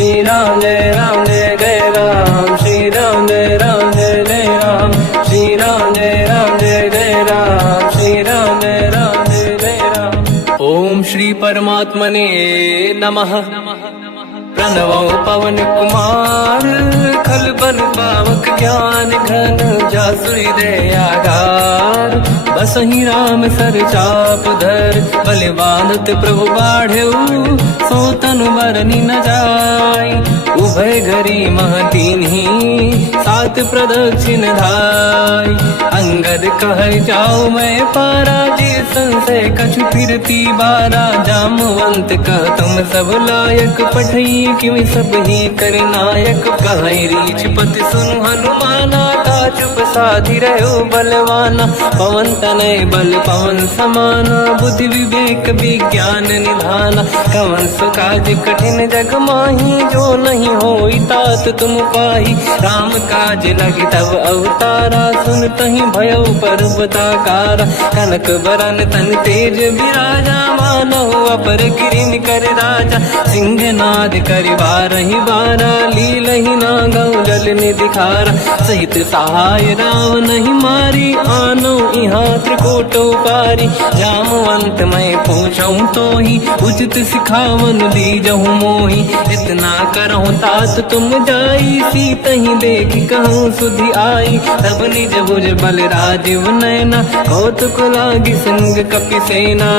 श्री राम जय जय राम, श्री राम जय जय राम, श्री राम जय जय राम, श्री राम जय जय राम। ओम श्री परमात्मने नमः। प्रणवो पवन कुमार, खल बल पावक ज्ञान घन, जासुरी दयागार। बसहि राम सर चाप धर, बलवानत प्रभु बाढ़ऊ, सो तनु मरनी न जाय। उभय घरी मह दीन्ही, सात प्रदक्षिण धाय। अंगद कह जाओ मैं पारा, जे संशय कछु फिरती बारा। जामवंत कह तुम सब लायक, पठई किमि सब ही कर नायक। कहीं रीछ पति सुनु हनुमाना, चुप साधि रहो बलवाना। पवन तनय बल पवन समाना, बुद्धि विवेक विज्ञान निधाना। कवन सो काज कठिन जग माही, जो नहीं होई तात तुम पाही। राम काज लगी तब अवतारा, सुन तहि भयउ पर्वताकारा। कनक बरन तन तेज विराजा, मानहु अपर गिरिन कर राजा। सिंहनाद करि बारहि बारा, लीलहि नागौ जल निधिखारा। सहित सहाय राव नहीं मारी, आनो यहाँ त्रिकोटो पारी। जामवंत मैं पूछऊं तो ही, उचित सिखावन दीजहु मोही। इतना करहु तात तुम जाई, सीतहि देखि कहूँ सुधि आई। तब निज भुज बल राजीव नैना, कौतुक लागी संग कपिसेना।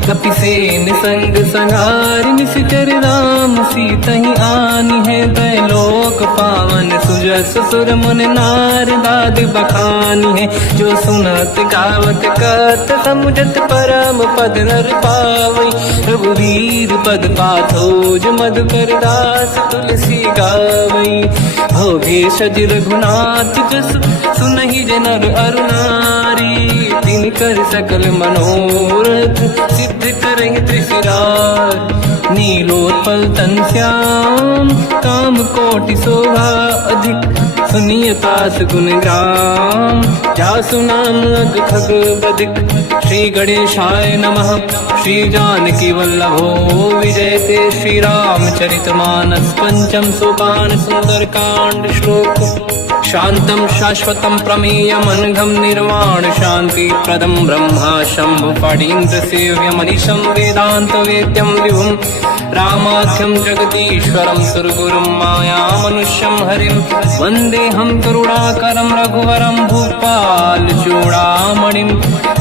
कपिसेन संग संहारि, निशिचर राम सीतहि आनी है। दैलोक पावन सुजस सुर मुन नार, दाद बखानी है। जो सुनत गावत कत, समुझत परम पद नर पावई। रघुवीर पद पाथोज, मधुकर दास तुलसी गावई। भोगे सज रघुनाथ जस, सुनहि जनर अरु नारी। तिन कर सकल मनोरथ, सिद्ध करहि त्रिशिरार। नीलोत्पल तन श्याम, काम कोटि शोभा अधिक। सुनिय पास गुण ग्राम, जासु नाम अग खग बदिक। श्री गणेशाय नमः। श्री जानकी वल्लभो विजयते, श्री रामचरित मानस। पंचम सोपान सुंदर कांड श्लोक। शांतं शाश्वतं प्रमेयम्, अनघं निर्वाण शांति प्रदं। ब्रह्मा शंभु फणीन्द्र सेव्यम्, मनीषं वेदांत वेद्यं विभुम्। रामाख्यं जगदीश्वरं, सुरगुरुं मायामनुष्यं हरिं। वन्देऽहं करुणाकरं रघुवरं, भूपाल चूडामणिं।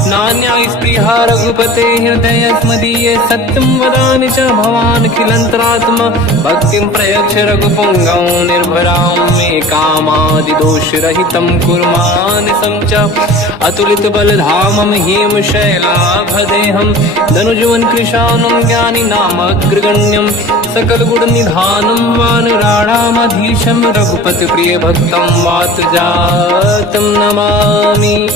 नान्या स्पृहा रघुपते हृदय स्मदीये, सत्यं वदामि च भवानखिलन्तरात्मा। भक्तिं प्रयच्छ रघुपुङ्गं, निर्भरां मे कामादिदोषरहितं कुर्मानसं च। अतुलित बलधामं हेमशैलाभदेहं, धनुजवन कृशानं ज्ञानी नामग्रगण्यं। सकल गुण निधानं वानराणामधीशं, रघुपति प्रिय भक्तं वात जातं नमामि।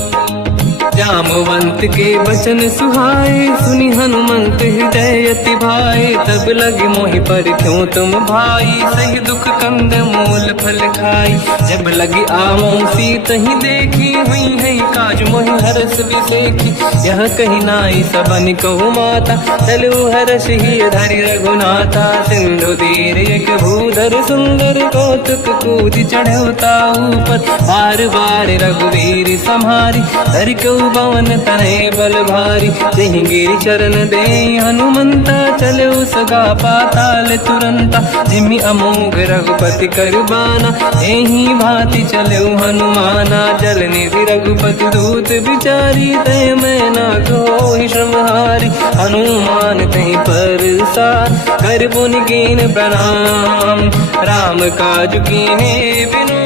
जामवंत के वचन सुहाए, सुनि हनुमंत हृदय अति भाए। तब लगे मोहि पर क्यों तुम भाई, सही दुख कंद मूल फल खाई। जब लगी आवों सीतहि देखी, हुई है काज मोहि हरस बिसेखी। यह कही नाई सबन कहु माता, चलु हरष ही धरि रघुनाथा। सिंधु तीर एक भूधर सुंदर, कौतुक कूदि चढ़ौता ऊपर। बार बार रघुवीर सम्हारी, धरि कऊ पवन तनय बल भारी। जहि गिरि चरण दे हनुमंता, चले सगा पाताल तुरंता। जिमि अमोघ रघुपति कर बाना, एहि भांति चले हनुमाना। जल निधि रघुपति दूत बिचारी, तय मैं ना कोहि श्रमहारी। हनुमान तहि परसा, कर पुनि कीन प्रणाम। राम काज कीन्हे बिनु,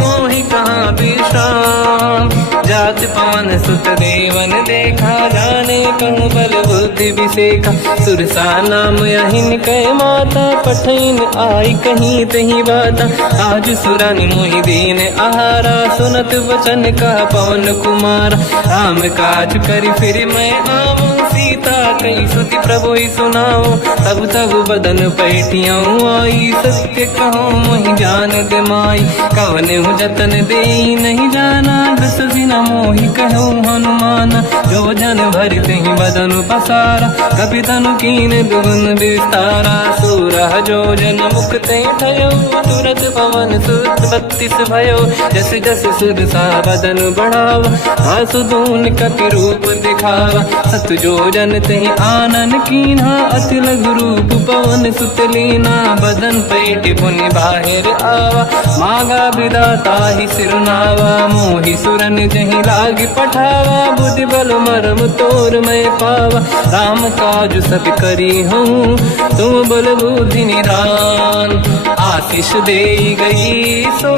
मोहि कहाँ विश्राम। जात पवन सुत देवन देखा, जाने कहूँ बल बुद्धि विसेखा। सुरसा नाम यहिन कै माता, पठैन आई कहीं तही बाता। आज सुरनि मोहि दीन आहारा, सुनत वचन का पवन कुमार। राम काज करि फिर मैं आवूं, सीता कई सुति प्रभु सुनाओ। तब तब बदन पैठियाँ आई, सत्य कहो मोहि जान दे माई। कवन जतन दे नहीं जाना, दस दिन मोहि कहु हनुमान, जो जन भरते ही बदन पसारा, कपि तनु कीन दुगुन विस्तारा। सूरह जो जन मुख ते भयो, तुरत पवन सुत 32 भयो। जस जस सुध सा बदन बढ़ावा, आसु दून कपि रूप दिखावा। सत जो जन ते आनन कीन्हा, अति लघु रूप पवन सुत लीना। बदन पेट पुनि बाहिर आवा, मांगा विधाता ही सिरनावा। मोहि सुरन जहि लाग पठावा, बुद्धि बल मरम तोर मैं पावा। राम काज सब करी हूँ, तुम बल बुद्धि निधान। आशीष दे गई सो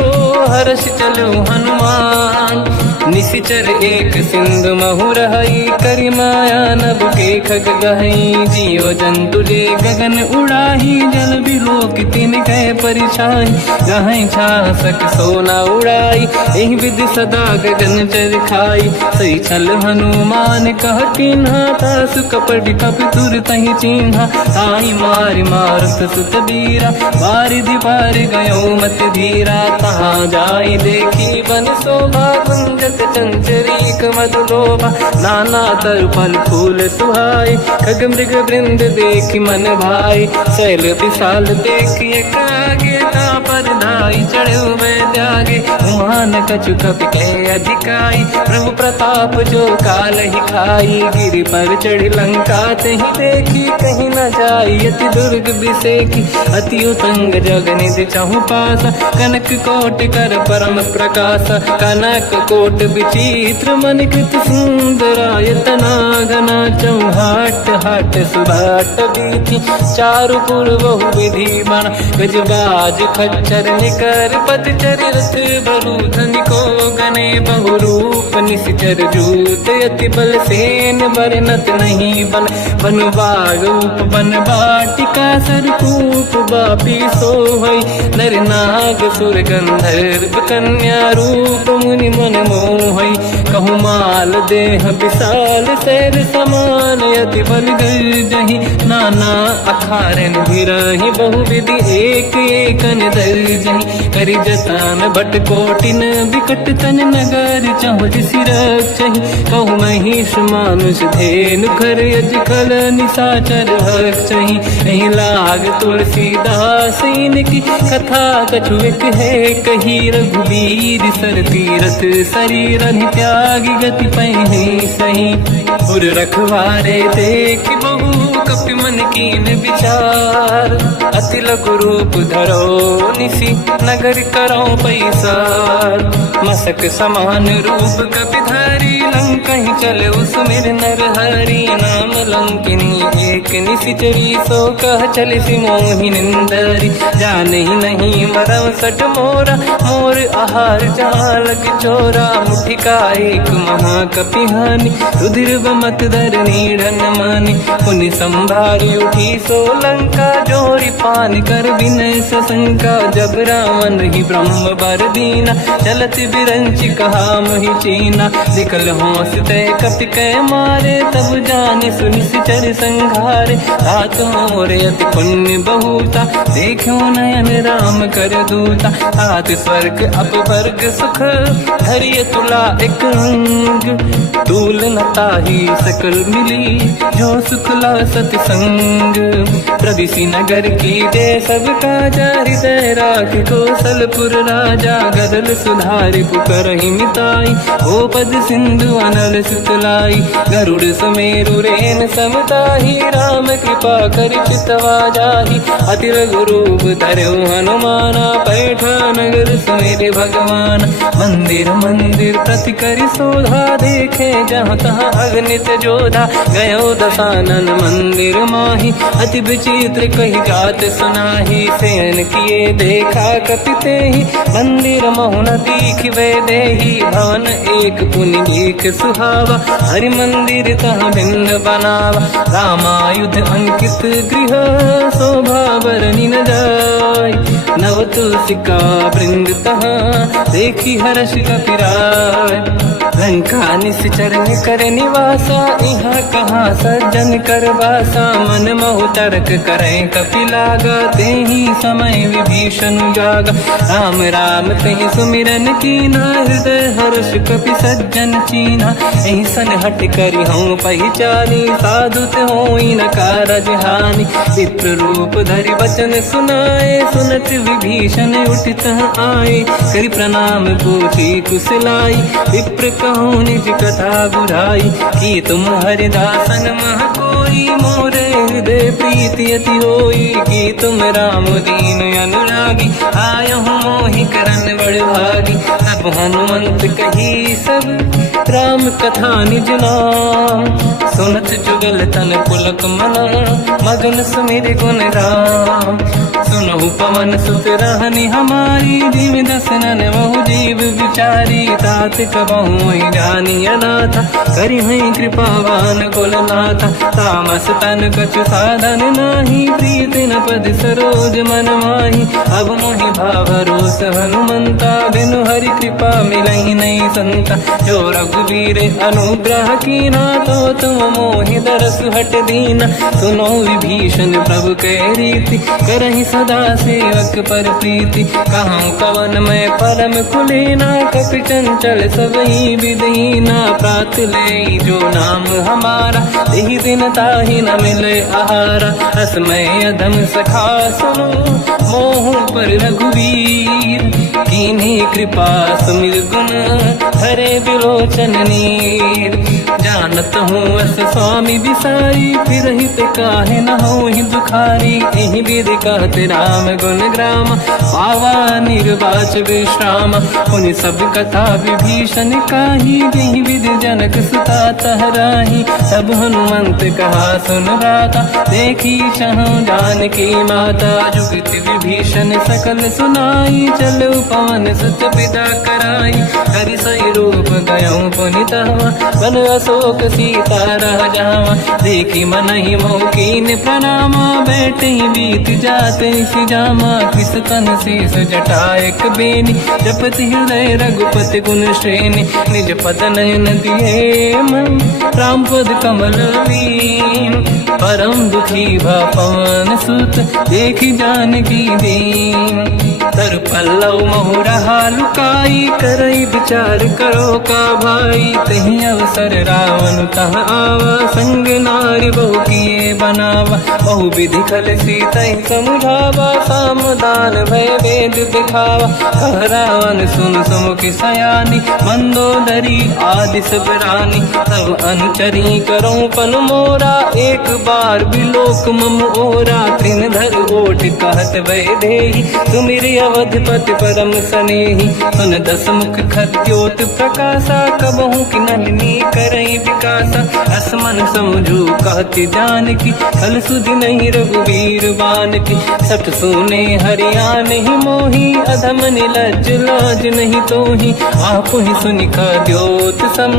हर्ष चलो हनुमान। निशिचर एक सिंधु महु रहई, करि माया नभ के खग गहई। जीव जंतु ले गगन उड़ाही, जल बिलोक तिन कह परिछाई। गहई छासक सोना उड़ाई, एहि विधि सदा गगन चर खाई। सही छल हनुमान कह किन्हा, तासु कपट कपि तुर तहि चिन्हा। ताई मारि मारुत सुत बीरा, बारिधि पार गयो मत धीरा। तहाँ जाई देखी बन शोभा, कुंजत चंचरीक मधुलोभा। नाना तर फल फूल सुहाई, खग मृग वृंद देखि मन भाई। शैल विशाल देखिए कागे, पर धाई चढ़ो मैं त्यागे। उमान कछु कपि के अधिकाई, प्रभु प्रताप जो काल ही खाई। गिरि पर चढ़ी लंका ते ही देखी, कहीं न जाई अति दुर्ग बिसेकी। अति उतंग जग निधि चहु पासा, कनक कोट कर परम प्रकाश। कनक कोट विचित्र मन कृत सुंदरायतना घना। चौहाट हाट सुभाट बीथी, चारु पुर बहु विधि बना। गजबाज खच्चर निकर पतचर, रथ बरु धनिको गने बहु रूप। निशिचर जूत अति बल सेन, बरनत नहीं बन। बन बाग रूप बन बाटिका, सरकूप बापी सोहई। नर नाग सुर गंधर्व कन्या, रूप मुनि मन मोहई। कहु माल देह विशाल, शैल समान अति बल गर्जहि। नाना अखारन भिरहि, बहु विधि एक एकन दर्जहि। करि जतन भट कोटिन, विकट तन नगर चहु जिसि रक्षहि। कहु महिष मानुष धेनु, खर यज खल निशाचर भक्षहि। एहि लाग तुलसीदास इनकी, कथा कछु एक है कही। रघुबीर सर तीरथ शरीर, त्यागी गति पहि सही। उर रखवारे देख बहु, कपि मन कीन विचार। अति लघु रूप धरो निसी, नगर करो पैसार। मसक समान रूप कपि धारी, लंका ही चले उसमें नर हरि। नाम लंकिनी एक निशिचरी, सो कह चले सि मोहि निंदरी। जान ही नहीं मरम सट मोरा, मोर आहार जालक चोरा। मुठिका एक महाकपि हानि, रुधिर बमत धर नीढ़न मानि। पुनि संभारी उठी सो लंका, जोरी पान कर विनय सशंका। जब रावण ही ब्रह्म बर दीना, चलत बिरंच कहा मोहि चीना। निकल होश तय कपि कै मारे, तब जाने सुनिश्चर संघारे। तात मोर अति पुण्य बहुता, देखो नयन राम कर दूता। तात स्वर्ग अपवर्ग सुख, धरिय तुला एक अंग। तूल न ताहि सकल मिली, जो सुखला सतसंग। प्रदिशि नगर की जय सब काजा, हृदय राख कौशलपुर राजा। गदल सुधारि पुकारहि मिताई, ओ पद सिंधु अनल सुतलाई। गरुड़ सुमेरु रेन समताहि, राम कृपा कर चितवा जाहि। अति लघु रूप धरौ हनुमाना, पैठा नगर सुमेरे भगवान। मंदिर मंदिर प्रति करि शोधा, देखे जहाँ तहाँ अगणित जोधा। गयो दशानन मंदिर माहि, अति विचित्र कही जात सुनाहि। शयन किए देखा कपि तेहि, मंदिर महु न दीखिबे देहि। भवन एक पुनि देख सुहावा, हरि मंदिर तहाँ भिन्न बनावा। रामायुध अंकित गृह, शोभा बरनि न जाय। नव तुलसिका वृंद तहाँ, देखी हर्ष कपि राय। लंका निश्चर कर निवासा, यहाँ कहाँ सज्जन कर वासा। मन महु तर्क करें कपिलागा, ते ही समय विभीषण जागा। राम राम तेहि सुमिरन कीना, हृदय हर्ष कपि सज्जन चीन्हा। ऐसन हट करि हूँ पहिचानी, साधु ते होई न कारज हानि। विप्र रूप धरि वचन सुनाए, सुनत विभीषण उठित आए। करि प्रणाम पूछी कुशलाई, विप्र कहूँ निज कथा बुझाई। कि तुम हरिदासन मह कोई, मोरे हृदय प्रीति अति होई। कि तुम राम दीन अनुरागी, आयहु मोहि करन बड़ भागी। तब हनुमंत कही सब राम कथा निज नाम, सुनत जुगल तन पुलक मना, मगन सुमिर गुण राम। सुनहु पवन सुत रहनी हमारी, जीव दसनन बहु जीव विचारी। तात कबहु जानी अनाथा, करि हैं कृपावान कुलनाथा। तामस तन कछु साधन नाही, प्रीत न पद सरोज मन माही। अब मोहि भावरोस हनुमंता, बिनु हरि कृपा मिलहि नहीं संता। जो रघुवीर अनुग्रह कीना, तो तुम मोहि दरस हट दीना। सुनो विभीषण प्रभु के रीति, करहि सदा सेवक पर प्रीति। कहूँ कवन मैं परम कुलीना, कपि चंचल सबही विदहीना। प्रात ले जो नाम हमारा, यही दिन ताहि न मिले आहारा। असमय अधम सखा सुनो, मोह पर रघुवीर। कीन्ही कृपा सुमिर गुण, हरे बिलोचन नीर। जानत हूँ अस स्वामी बिसारी, फिर हित काहे न होहि दुखारी। एहि विधि कहते राम गुण ग्राम, पावा निर्वाच विश्राम। पुनि सब कथा विभीषण काही, जेहि विधि जनक सुता तहराही। तब हनुमंत कहा सुन राता, देखी चहु जानकी माता। जुगति विभीषण सकल सुनाई, चलो पवन सुत पिता कराई। हरि सही रूप गयऊँ पुनितवा, बन अशोक सीता रह जावा। देखी मनहि मोह कीन प्रणामा, बैठे ही बीत जाते सिजामा। किस तन शेष जटायक बेनी, जपति हृदय रघुपति गुण श्रेणी। निज पद नयन दिए मन, राम पद कमल लीन। परम दुखी भा पवन सुत, देखी जानकी दीन। तर पल्लव महु रहा लुकाई, करई विचार करो का भाई। तहि अवसर रावण तह आवा, संग नारी बहु किए बनावा। बहु विधि खल सीतहि समुझावा, सामदान भय वेद दिखावा। कह रावण सुन सुमुखि सयानी, मंदोदरी आदि सब रानी। तब अनुचरी करो पन मोरा, एक बार बिलोक मम ओरा। तृण धर ओठ कहत भय देहि, सुमिरि अवधपति परम सनेहि। सुन दस मुख खद्योत प्रकाशा, कबहु कि नलिनी करई विकासा। असमन समझू कहति जानकी, खल सुधि नहीं रघुवीर बानकी। सठ सुने हरिया नहीं मोही, अधम निलज्ज लाज नहीं तोही। आपु ही सुनि खद्योत सम,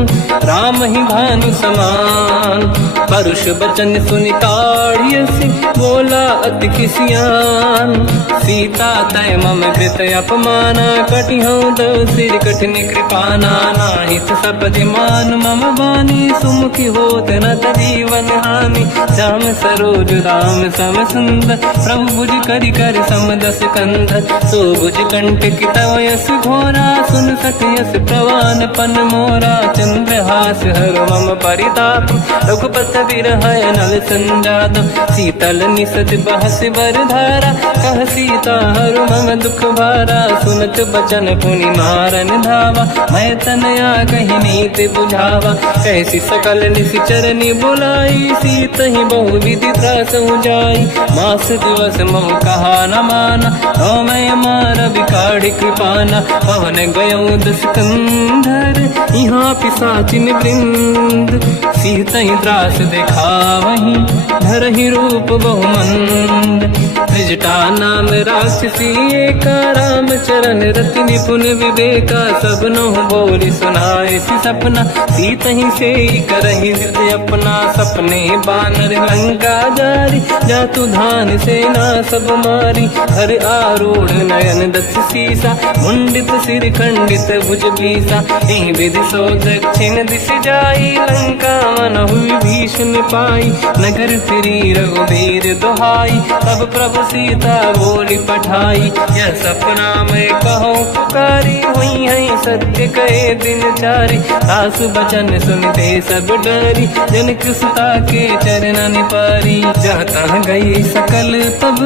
राम ही भानु समान। परुष बचन सुनि ताड़ियसि, बोला अति किसियान। सीता तय मम कृत अपमाना, कटिहऊँ दो सिर कठिन कृपाना। नाहित सपदि मान मम बानी, सुमुखी होत न जीवन हानि। श्याम सरोज राम सम सुंदर, प्रभु भुज करि कर सम दस कंधर। सो भुज कंटक तव यस घोरा, सुन सत यस प्रवान पन मोरा। चंद्रहास हर मम परिताप, रघुपत विरह नल संजात। शीतल निसत बहस बर धारा, कह सीता हर मम दुख भारा। सुनत बचन पुनि मारन धावा, मैं तनया कही नीति बुझावा। कैसी सकल निश्चरनि बुलाई, सीत ही बहु विधि त्रास जाई। मास दिवस मोह कहा न माना, तो मैं मार बिकाढ़ कृपाना। पवन गयऊँ दस कंधर, यहाँ पिशाचिन वृंद। सीत ही त्रास दिखावहीं, धरहि रूप बहुमंद। त्रिजटा नाम राक्षसी एका, राम चरण रति निपुण विवेका। सब नहुँ बोली सुनाए सि सपना, सीत ही से करहि हृदय अपना। सपने बानर लंका जारी, जातु धान सेना सब मारी। हर आरूढ़ नयन दस सीसा, मुंडित सिर खंडित भुज बीसा। एहि विधि सो दक्षिण दिश जाई, लंका मनहु विभीषण पाई। नगर फिरी रघुबीर दुहाई, तब प्रभु सीता बोली पठाई। यह सपना मैं कहूँ पुकारी, हुई है सत्य कहे दिन चारी। सास बचन सुनते सब डरी, जनक सुता के चरणन पारी। जहाँ तहाँ गई सकल तब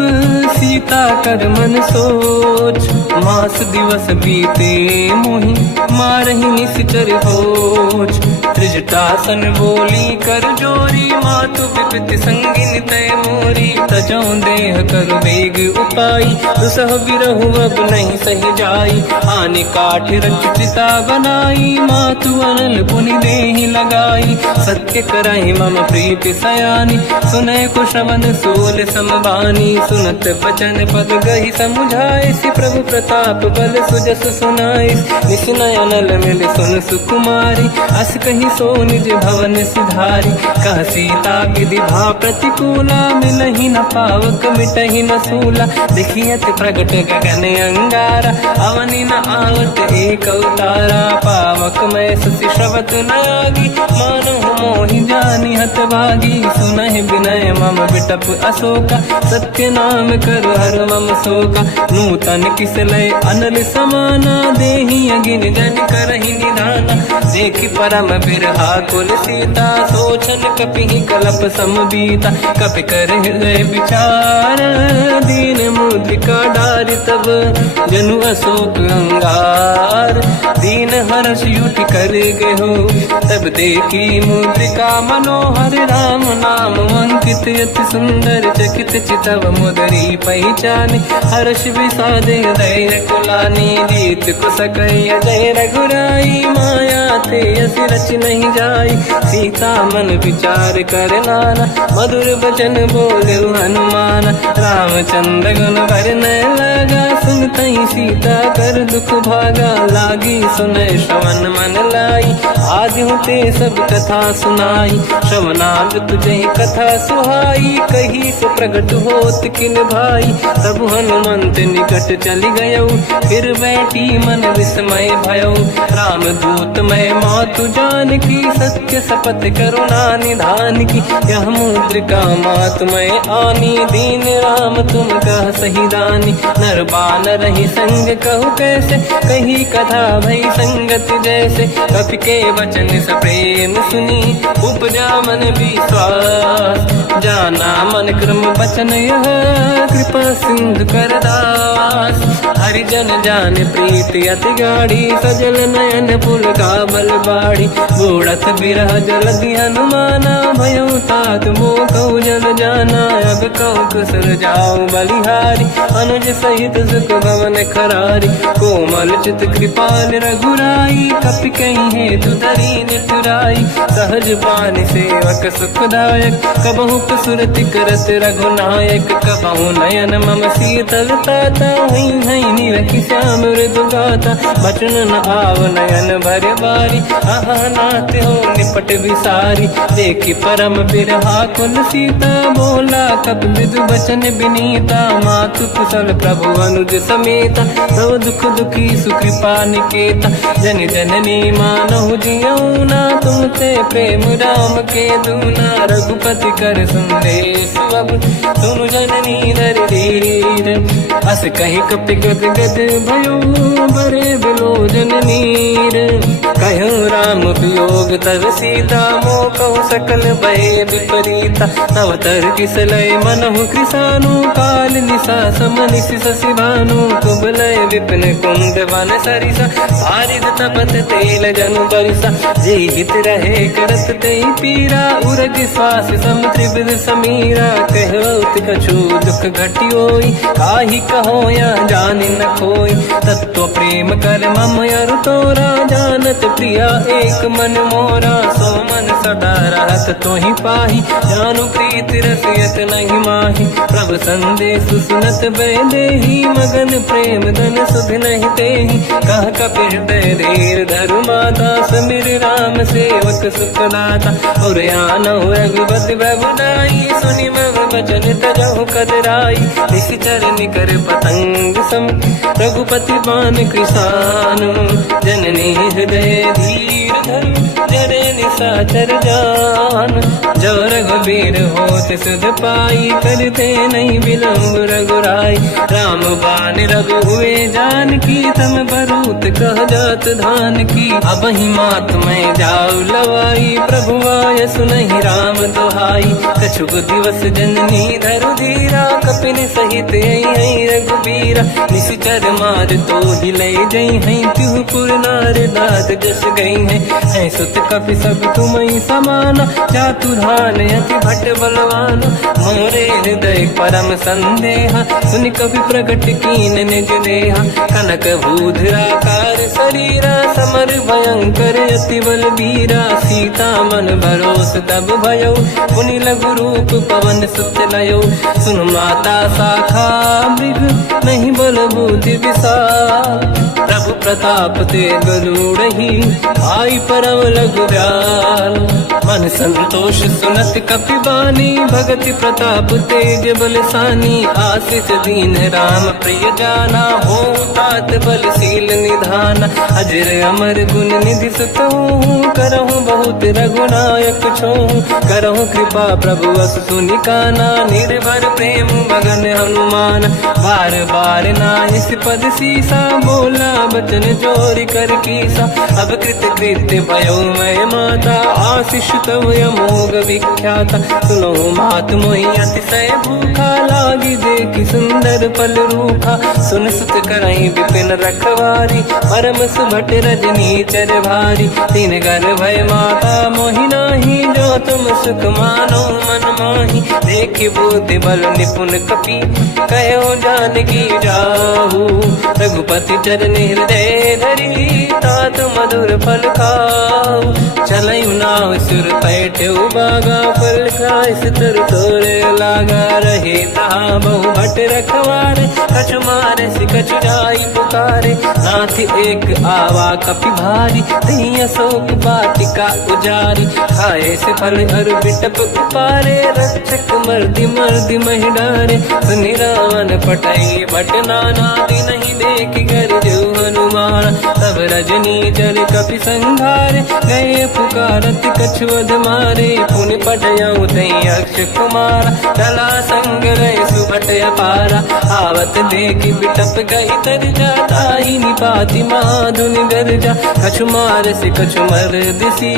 सीता कर मन सोच। मास दिवस बीते मोहि मारहि निश्चर होच। त्रिजटासन बोली कर जोरी, मातु विपति संगिन तय मोरी। तजौ देह कर वेग उपाई, दुसह बिरहु अब नहीं सही जाई। आने काठ रचिता बनाई, मातु अनल पुनि देहि लगाई। सत्य करहि मम प्रीति सयानी, सुनय कुशवन सोल समबानी। सुनत बचन पद गहि समुझाए, सि प्रभु प्रताप बल सुजस सुनाई। निसुनय अनल मिल सुन सुकुमारी, अस कहि सो निज भवन सिधारी। कह सीता विधि भा प्रतिकूला, मिलहि न पावक मिटहि न सूला। देखियत प्रगट गगन अंगारा, अवनि न आवत एक अवतारा। पावक मैं ससि श्रवत न आगी, मानहु मोहि जानि हत भागी। सुनहि विनय मम बिटप अशोका, सत्य नाम कर हर मम शोका। नूतन किस लय अनल समाना, देहि अगिन जन करहि निधाना। देखि परम बिरहा कुल सीता, सोचन कपिहि कलप समबीता। कपि कर हृदय विचार, दीन मुद्रिका डारि तब जनु अशोक अंगार। दीन हर्ष युति कर गेहु, तब देखी मुद्रिका मनोहर। राम नाम अंकित अति सुंदर, चकित चितव मुदरी पहचान। हर्ष विषादे हृदय कुलानी, जीत कुसकय जय रघुराई। माया ते अस रच नहीं जाई, सीता मन विचार कर नाना। मधुर बचन बोले हनुमान, रामचंद्र गुण वर्णय लगा। सुनतहि सीता कर दुख भागा, लागी सुनय श्रवण मन लाई। आदि होते सब कथा सुनाई, श्रवणार्थ तुझे कथा सुहाई। कही से प्रगट होत किन भाई, तब हनुमंत निकट चली गयो। फिर बैठी मन विस्मय भयो, राम दूत मैं मातु जान की। सत्य शपथ करुणा निधान की, यह मुद्रिका मातु मैं आनी। दीन राम तुम कह सही दानी, नर बानर ही संग कहु कैसे। कही कथा भई संगत जैसे, कपि के वचन सप्रेम सुनी। उपजा मन विश्वास, जाना मन क्रम वचन यह। कृपा सिंधु कर दास, हरिजन जान प्रीति अति गाढ़ी। सजल नयन पुल का बल बाढ़ी, बूढ़त बिरह जलधि हनुमाना। भयो तात मोह कहु जल जाना, अब कहु कुशल जाऊ बलिहारी। अनुज सहित सुख भवन करारी, कोमल चित कृपाल रघुराई। कपि कहीं हेतु धरी निठुराई, सहज पानि सेवक सुखदायक। कबहु कसुरति करत रघुनायक, कबहु नयन मम शीतल ताता। हुई है निरखि श्याम मृदु गाता, बचन न आव नयन भर बारी। आहा नाथ हो निपट विसारी, देखि परम बिरहा कुल सीता। बोला कपि मृदु बचन बिनीता, मातु कुशल प्रभु अनुज समेता। सब दुख दुखी सुकृपा निकेता, जन जननी मानहु जियौना। तुमसे प्रेम राम के दूना, रघुपति कर संदेश अब सुनु जननी नर धीर। अस कहि कपि गद गद भयो, बरे बिलोचन नीर। कहूँ राम वियोग तब सीता, मोह कहु सकल भय विपरीता। तव तर किस लय मनहु कृसानु, काल निशा समनिश शशि भानु। कुबलय विपिन कुंद वन सरिसा, बारिद तपत तेल जनु बरिसा। जे हित रहे करत ते पीरा, उरग श्वास सम त्रिविध समीरा। कहत कछु दुख घटियोई, काहि कहो या जानि न खोई। तत्व प्रेम कर मम अरु तोरा, जानत प्रिया एक मन मोरा, सो मन सदा रहत तो ही पाही, जानु प्रीत रसियत नहीं माही। प्रभु संदेश सुनत बैदेही, मगन प्रेम धन सुध नहीं तेही। कह कपि हृदय धीर धरु माता, समिर राम सेवक सुखदाता। और आनहु रघुपति बहुदाई, सुनि मम वचन तजहु कदराई। निश्चर निकर पतंग सम, रघुपति बान कृसानु। जननी हृदय धीर धरु, जरे निशाचर जान। जो रघुबीर होत सुध पाई, करते नहीं विलम्ब रघुराई। राम बान रघु हुए जानकी, तम बरूत कह जात धान की। अब ही मात मैं जाऊ लवाई, प्रभु आय सुनहि राम दोहाई। कछुक दिवस जननी धरु धीरा, कपिन सहित आई रघुबीरा। निश्चर मार तो ही ले जई हैं, त्युह पुर नार दाद जस गई हैं। सुत कपि सब तुमहि समाना, जातु धान अति भट बलवान। मोरे हृदय परम संदेहा, सुनि कपि प्रगट कीन निज देहा। कनक भूधराकार शरीरा, समर भयंकर अति बलबीरा। सीता मन भरोस तब भयो, पुनि लघु रूप पवन सुत लयो। सुन माता शाखा मृग, नहीं बल बुद्धि विशाल। प्रभु प्रताप ते गरुड़हि, आई परम लघु दयाल। मन संतोष सुनत कपि बानी, भगति प्रताप तेज बलसानी। आशीष दीन राम प्रिय जाना, हो तात बलशील निधान। अजर अमर गुण निधि सुतहु, करहु बहुत रघुनायक छोहु। करहु कृपा प्रभु अस सुनि काना, निर्भर प्रेम मगन हनुमान। बार बार नाहिस पद सीसा, बोला बचन जोरि कर कीसा। अब कृत कृत्य भयो मैं माता, आशीष तव अमोघ विख्याता। सुनो मात मोहि अतिशय भूखा, लागी देखि सुंदर फल रूखा। सुन सुत करहि विपिन रखवारी, परम सुभट रजनी चर भारी। तीन घर भय माता मोहि नाही, जो तुम सुख मानो मन माही। देखि बुद्धि बल निपुण कपि, कहो जानकी जाहू। रघुपति चरण हृदय धरी, तात मधुर फल खाऊ। चलऊ नाव सुर पैठ उबागा, फल खाय सितर तोरे लागा। रहे तहाँ बहु भट रखवारे, कछु मारे सि कछु जाई पुकारे। नाथ एक आवा कपि भारी, दही अशोक वाटिका उजारी। खाए से फल अर बिटप उपारे, रक्षक मर्दि मर्दि महि डारे। सुनि रावण पटई भट नाना, नहीं देख कर जो हनुमान। तब रजनी जल कपि संघारे, गए पुकारत कछुअध मारे। पुनि पटयऊ तई अक्ष कुमारा, चला संग रहे सुभट अपारा। आवत देखि बिटप गई तरजा, ताहि निपाति माधुनि गरजा। कछु मार से कछु मर दिसी,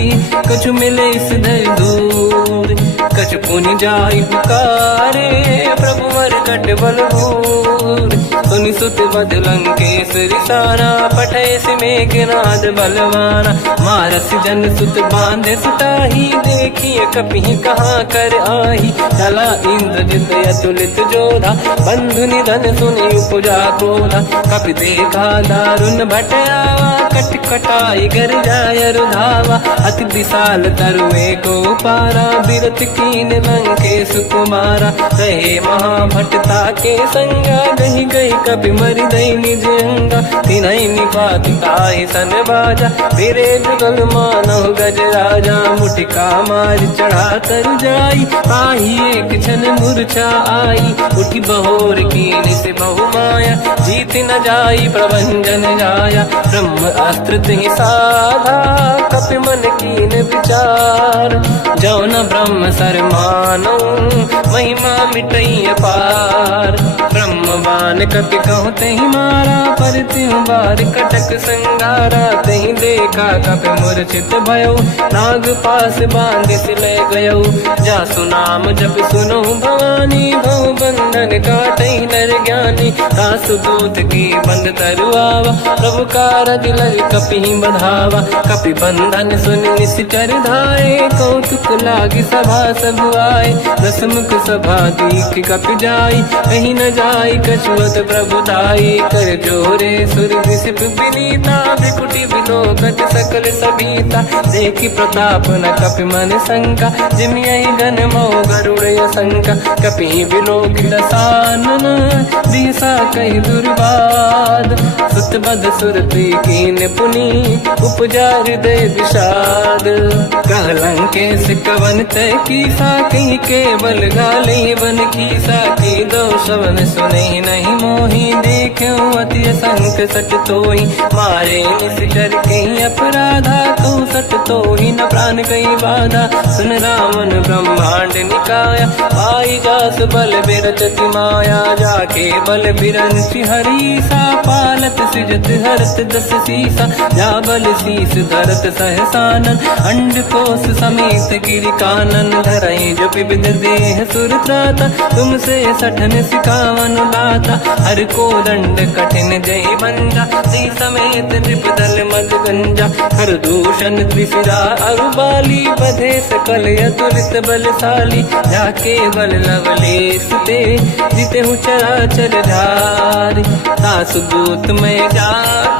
कछु मिले इस धर दूर। कछु पुनि जाई पुकारे, प्रभु मरकट बलभूर। सुनि सुत बद लंकेश्वरी सारा, पठय से मेघनाद बलवाना। मारस जन सुत बांधे सुताही, देखिए कपि कहाँ कर आही। चला इंद्रजित अतुलित जोधा, बंधु निधन सुनि उपजा क्रोधा। कपि देखा दारुण भट आवा, कट कटाई गर जाय रुधावा। अति विशाल तरुए को पारा, बिरत कीन लंकेश कुमारा। रहे महाभटता के संगा, गही गई कपि मरि दई निज अंगा। तिन्हि निपाति ताहि सन बाजा, फिरे जुगल मानव गज राजा। मुटिका मार चढ़ा तर जाई, पाही एक क्षण मूर्छा आई। उठी बहोर कीन से बहु माया, जीत न जाई प्रभंजन जाया। ब्रह्म अस्त्र तिहि साधा, कपि मन कीन विचार। जो न ब्रह्म सर मानो, महिमा मिटई अपार। ब्रह्मवान कपि कहु तहि मारा, पर त्यों बार कटक संगारा। तहि देखा कपि मूर्छित भयो, नाग पास बांध सिले गयो। जासु नाम जप सुनो भवानी, भव बंधन काटहि नर ज्ञानी। दास दूत की बंद तरुआवा, प्रभु कारज लग कपि बधावा। कपि बंधन सुन निश्चर धाये, कौतुक लागी सभा सब आए। दसमुख सभा दीख कपि जाई, कहीं न जाई कछुअत प्रभु दाई। कर जोरे सुर विसिप विनीता, विकुटी विलोकत सकल सबीता। देखी प्रताप न कपि मन शंका, जिमियहि गण मोह गरुड़ असंका। कपि विलोकित सानन, दिशा कहि दुर्बाद। सुत बद सुरति कीन पुनि, उपजा हृदय विषाद। कहलंकेश कवन तय कीसा, कहीं केवल गाले बन कीसा। की दो शवन सुने नहीं मोही, देख्यो अति असंक सट तोहि। मारे निश्चर कहीं अपराधा, तो सट तोहि न प्राण कहीं बाधा। सुन रावण ब्रह्मांड निकाया, पाई जास बल बिरचति माया। जाके बल बिरंचि हरीसा, पालत सृजत हरत दस सीसा। जा बल शीस धरत सहसानन, अंड कोश समेत गिरि कानन। धरई जो विविध देह सुर त्राता, तुमसे सठन सिखावन दाता। हर को दंड कठिन जय बंजा, सी समेत नृपदल मद गंजा। हर दूषण त्रिशिरा अरुबाली, बधे सकल अतुलित बलशाली। जाके बल लवलेश ते, जिते हूँ चराचर धारी। दास दूत में जा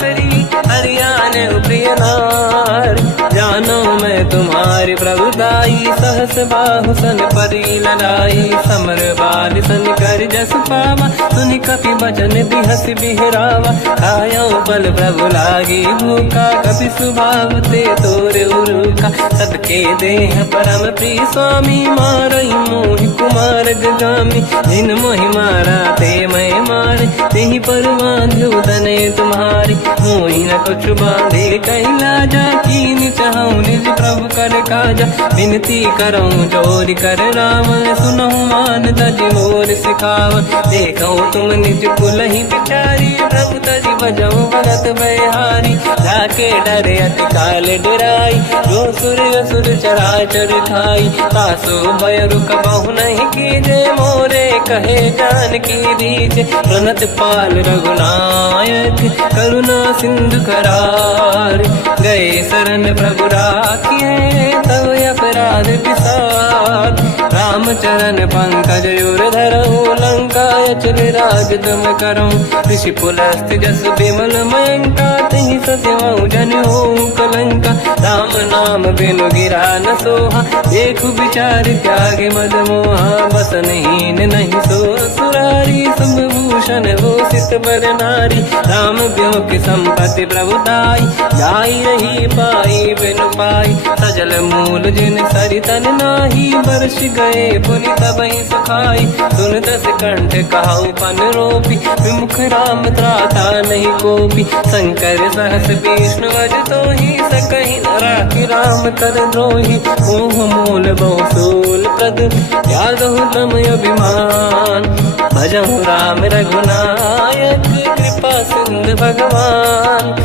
करी, हरियाण प्रिय नार। जानो मैं तुम्हारी प्रभुदाई, सहस बाहु सन परी लड़ाई। समर बाल सन कर जस पावा, सुनि कपि बचन बिहस बिहरावा। खायो बल प्रभु लागी भूखा, कपि स्वभाव ते तोरे उरुखा। सबके देह परम प्रिय स्वामी, मारई मोहि कुमार गगामी। जिन मोहि मारा ते मैं मारे, तेहि पर बांधो दने तुम्हारी। मोहि न कुछ बांधे कैलाजा, कीन चाहूं निज प्रभु कर काजा। विनती करऊं जोरि कर रावण, सुनहु मान तज मोर सिखावन। देखो तुम निज कुल ही बिचारी, प्रभु तज बजऊ भगत बहारी। जाके डरे अति काल डराई, जो सुर असुर चराचर खाई। तासो भय रुक बहु नहीं कीजे, मोरे कहे जान की दीजे। प्रणत पाल रघुनायक, करुणा सिंधु करार। गए शरण प्रभु राखिए, तब अपराध विसार। रामचरण पंकज उर धरऊं, लंका अचल राज तुम करऊं। ऋषि पुलस्त जस विमल मयंका, तिहि ससेवऊं जन होऊं कलंका। राम नाम बिनु गिरा न सोहा, देखु विचार त्यागे मद मोहा। बसनहीन नहीं सो सुरारी, शुभ भूषण हो सित बर नारी। राम ब्यों की संपत्ति प्रभुताई, जाई रही पाई बिनु पाई। सजल मूल जिन सरितन नाही, बरस गए पुनि तबहि सुखाई। सुन दस कंठ कहाऊ पन रोपी, विमुख राम त्राता नहीं कोपी। शंकर सहस विष्णु अज तोहि, सकहि न राखि राम कर द्रोही। मोह मूल बहु सूल प्रद, त्यागहु तम अभिमान। भजहु राम रघुनायक, कृपा सिंधु भगवान।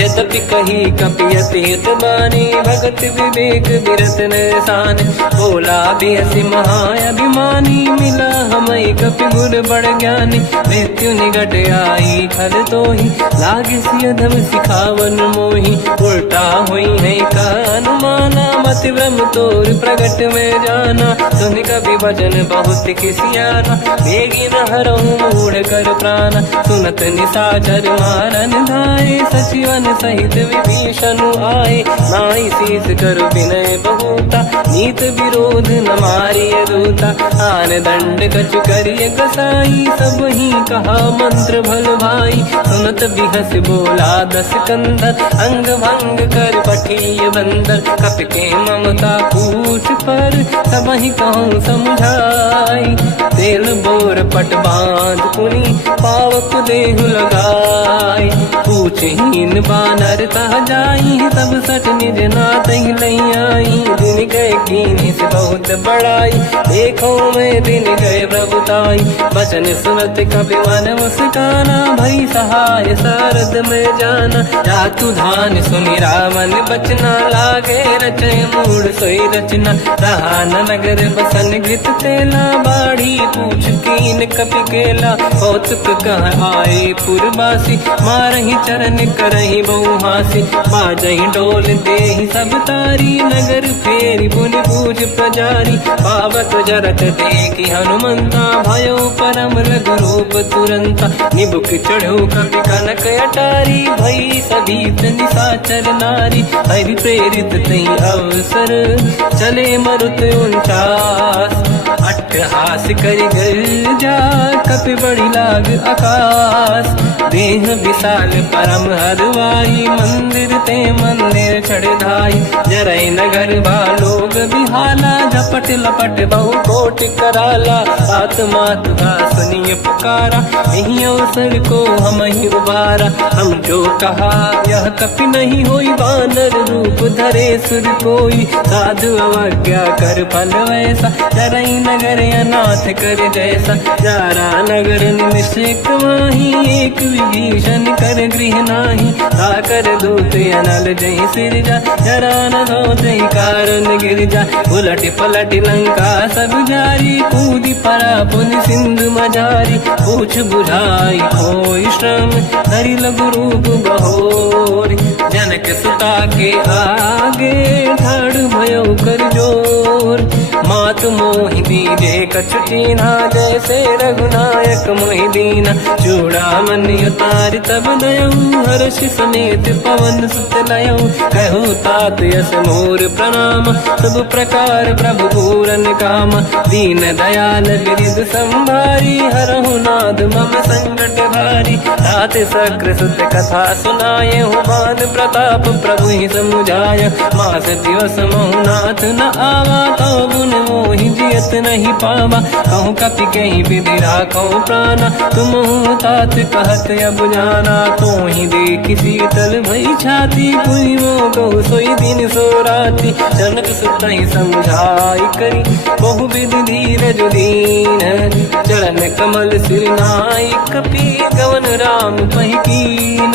यद्यपि कही कपि अतीत बानी, भगत विवेक विरत निशान। बोला बिहसि महाअभिमानी, मिला हमई कपि गुर बड़ ज्ञानी। मृत्यु निकट आई खल तोहि, लागे सियधम सिखावन मोहि। उल्टा हुई है का अनुमाना, मति ब्रह्म तोर प्रगट में जाना। सुन कपि भजन बहुत किसियाना, बेगी न हरऊं मूढ़ कर प्राण। सुनत निशाचर मारन धाये, सचिवन सहित विभीषण आए। नाई शीस कर विनय बहुता, नीत विरोध न मारिय दूता। आन दंड कछु करिय कसाई, सब ही कहा मंत्र भल भाई। सुनत बिहस बोला दस कंदर, अंग भंग कर पठिय बंदर। कपि के ममता पूछ पर, सब ही कहूँ समझाई। तेल बोर पट बांध पुनि, पावक देहु लगाई। पूछहीन बात नर तह जाई, सब सट निज नाथ ही लई आई। दिन गए कीनी से बहुत बड़ाई, देखो मैं दिन गए प्रभुताई। बचन सुनत कपि मन मुस्काना, भई सहाय सारद में जाना। जातु धान सुनि रावण बचना, लागे रचे मूड सोई रचना। रहा न नगर बसन गीत तेला, बाढ़ी पूछ कीन कपि केला। कौतुक कह आए पुरवासी, मारही चरण करही बहु हासी। बाजही डोल देहि सब तारी, नगर फेरी पुनि पूछ प्रजारी। पावक जरत देखी हनुमंता, भयो परम रघुरूप तुरंता। निबुक चढ़ो कपि कनक अटारी, भई सभीत निशाचर नारी। हरि प्रेरित तई अवसर, चले मरुत 49। अट्टहास करि गर्जा, कपि बड़ी लाग आकाश। देह विशाल परम हरवाई, मंदिर ते मंदिर चढ़ धाई। जरई नगर बालोग बिहाला, झपट लपट बहु कोट कराला। आत्मात का सुनिय पुकारा, यही अवसर को हम ही उबारा। हम जो कहा यह कपि नहीं होई, वानर रूप धरे सुर कोई। साधु अवज्ञा कर फल वैसा, जरई नगर अनाथ कर जैसा। जारा नगर निमिषेक माही, एक विभीषण कर गृह नाही। ताकर दूत अनल जय सिरजा, जरा न होते कारण गिर जा। उलट पलट लंका सब जारी, कूदी परा पुन सिंधु मजारी। पूछ बुझाई कोई श्रम, धरि लघु रूप बहोरी। जनक सुता के आगे, ठाड़ भयो कर जोर। मात मोहि दीजे कछु कीन्हा, जैसे रघुनायक मोहि दीना। चूड़ामणि उतारि तब दयऊ, हर्ष समेत पवन सुत लयऊ। कहु तात यस मोर प्रणाम, सब प्रकार प्रभु पूरन काम। दीन दयाल बिरिद संभारी, हरहु नाद मम संकट भारी। तात सक्र सुत कथा सुनाए, हुमान प्रताप प्रभु ही समुझाय। मास दिवस महु नाथ न आवा, तौ गुण मोहि जियत नहीं पावा। कहूँ कपि कहीं विधि राखो प्राणा, तुम तात कहत अब जाना। तो ही देखी शीतल भई छाती, पुनि मोह कहु सोई दिन सो राति। जनक सुत ही समझाई करी, बहु विधि धीरज दीन। चरण कमल सिर नाई, कपि गवन राम पहि कीन।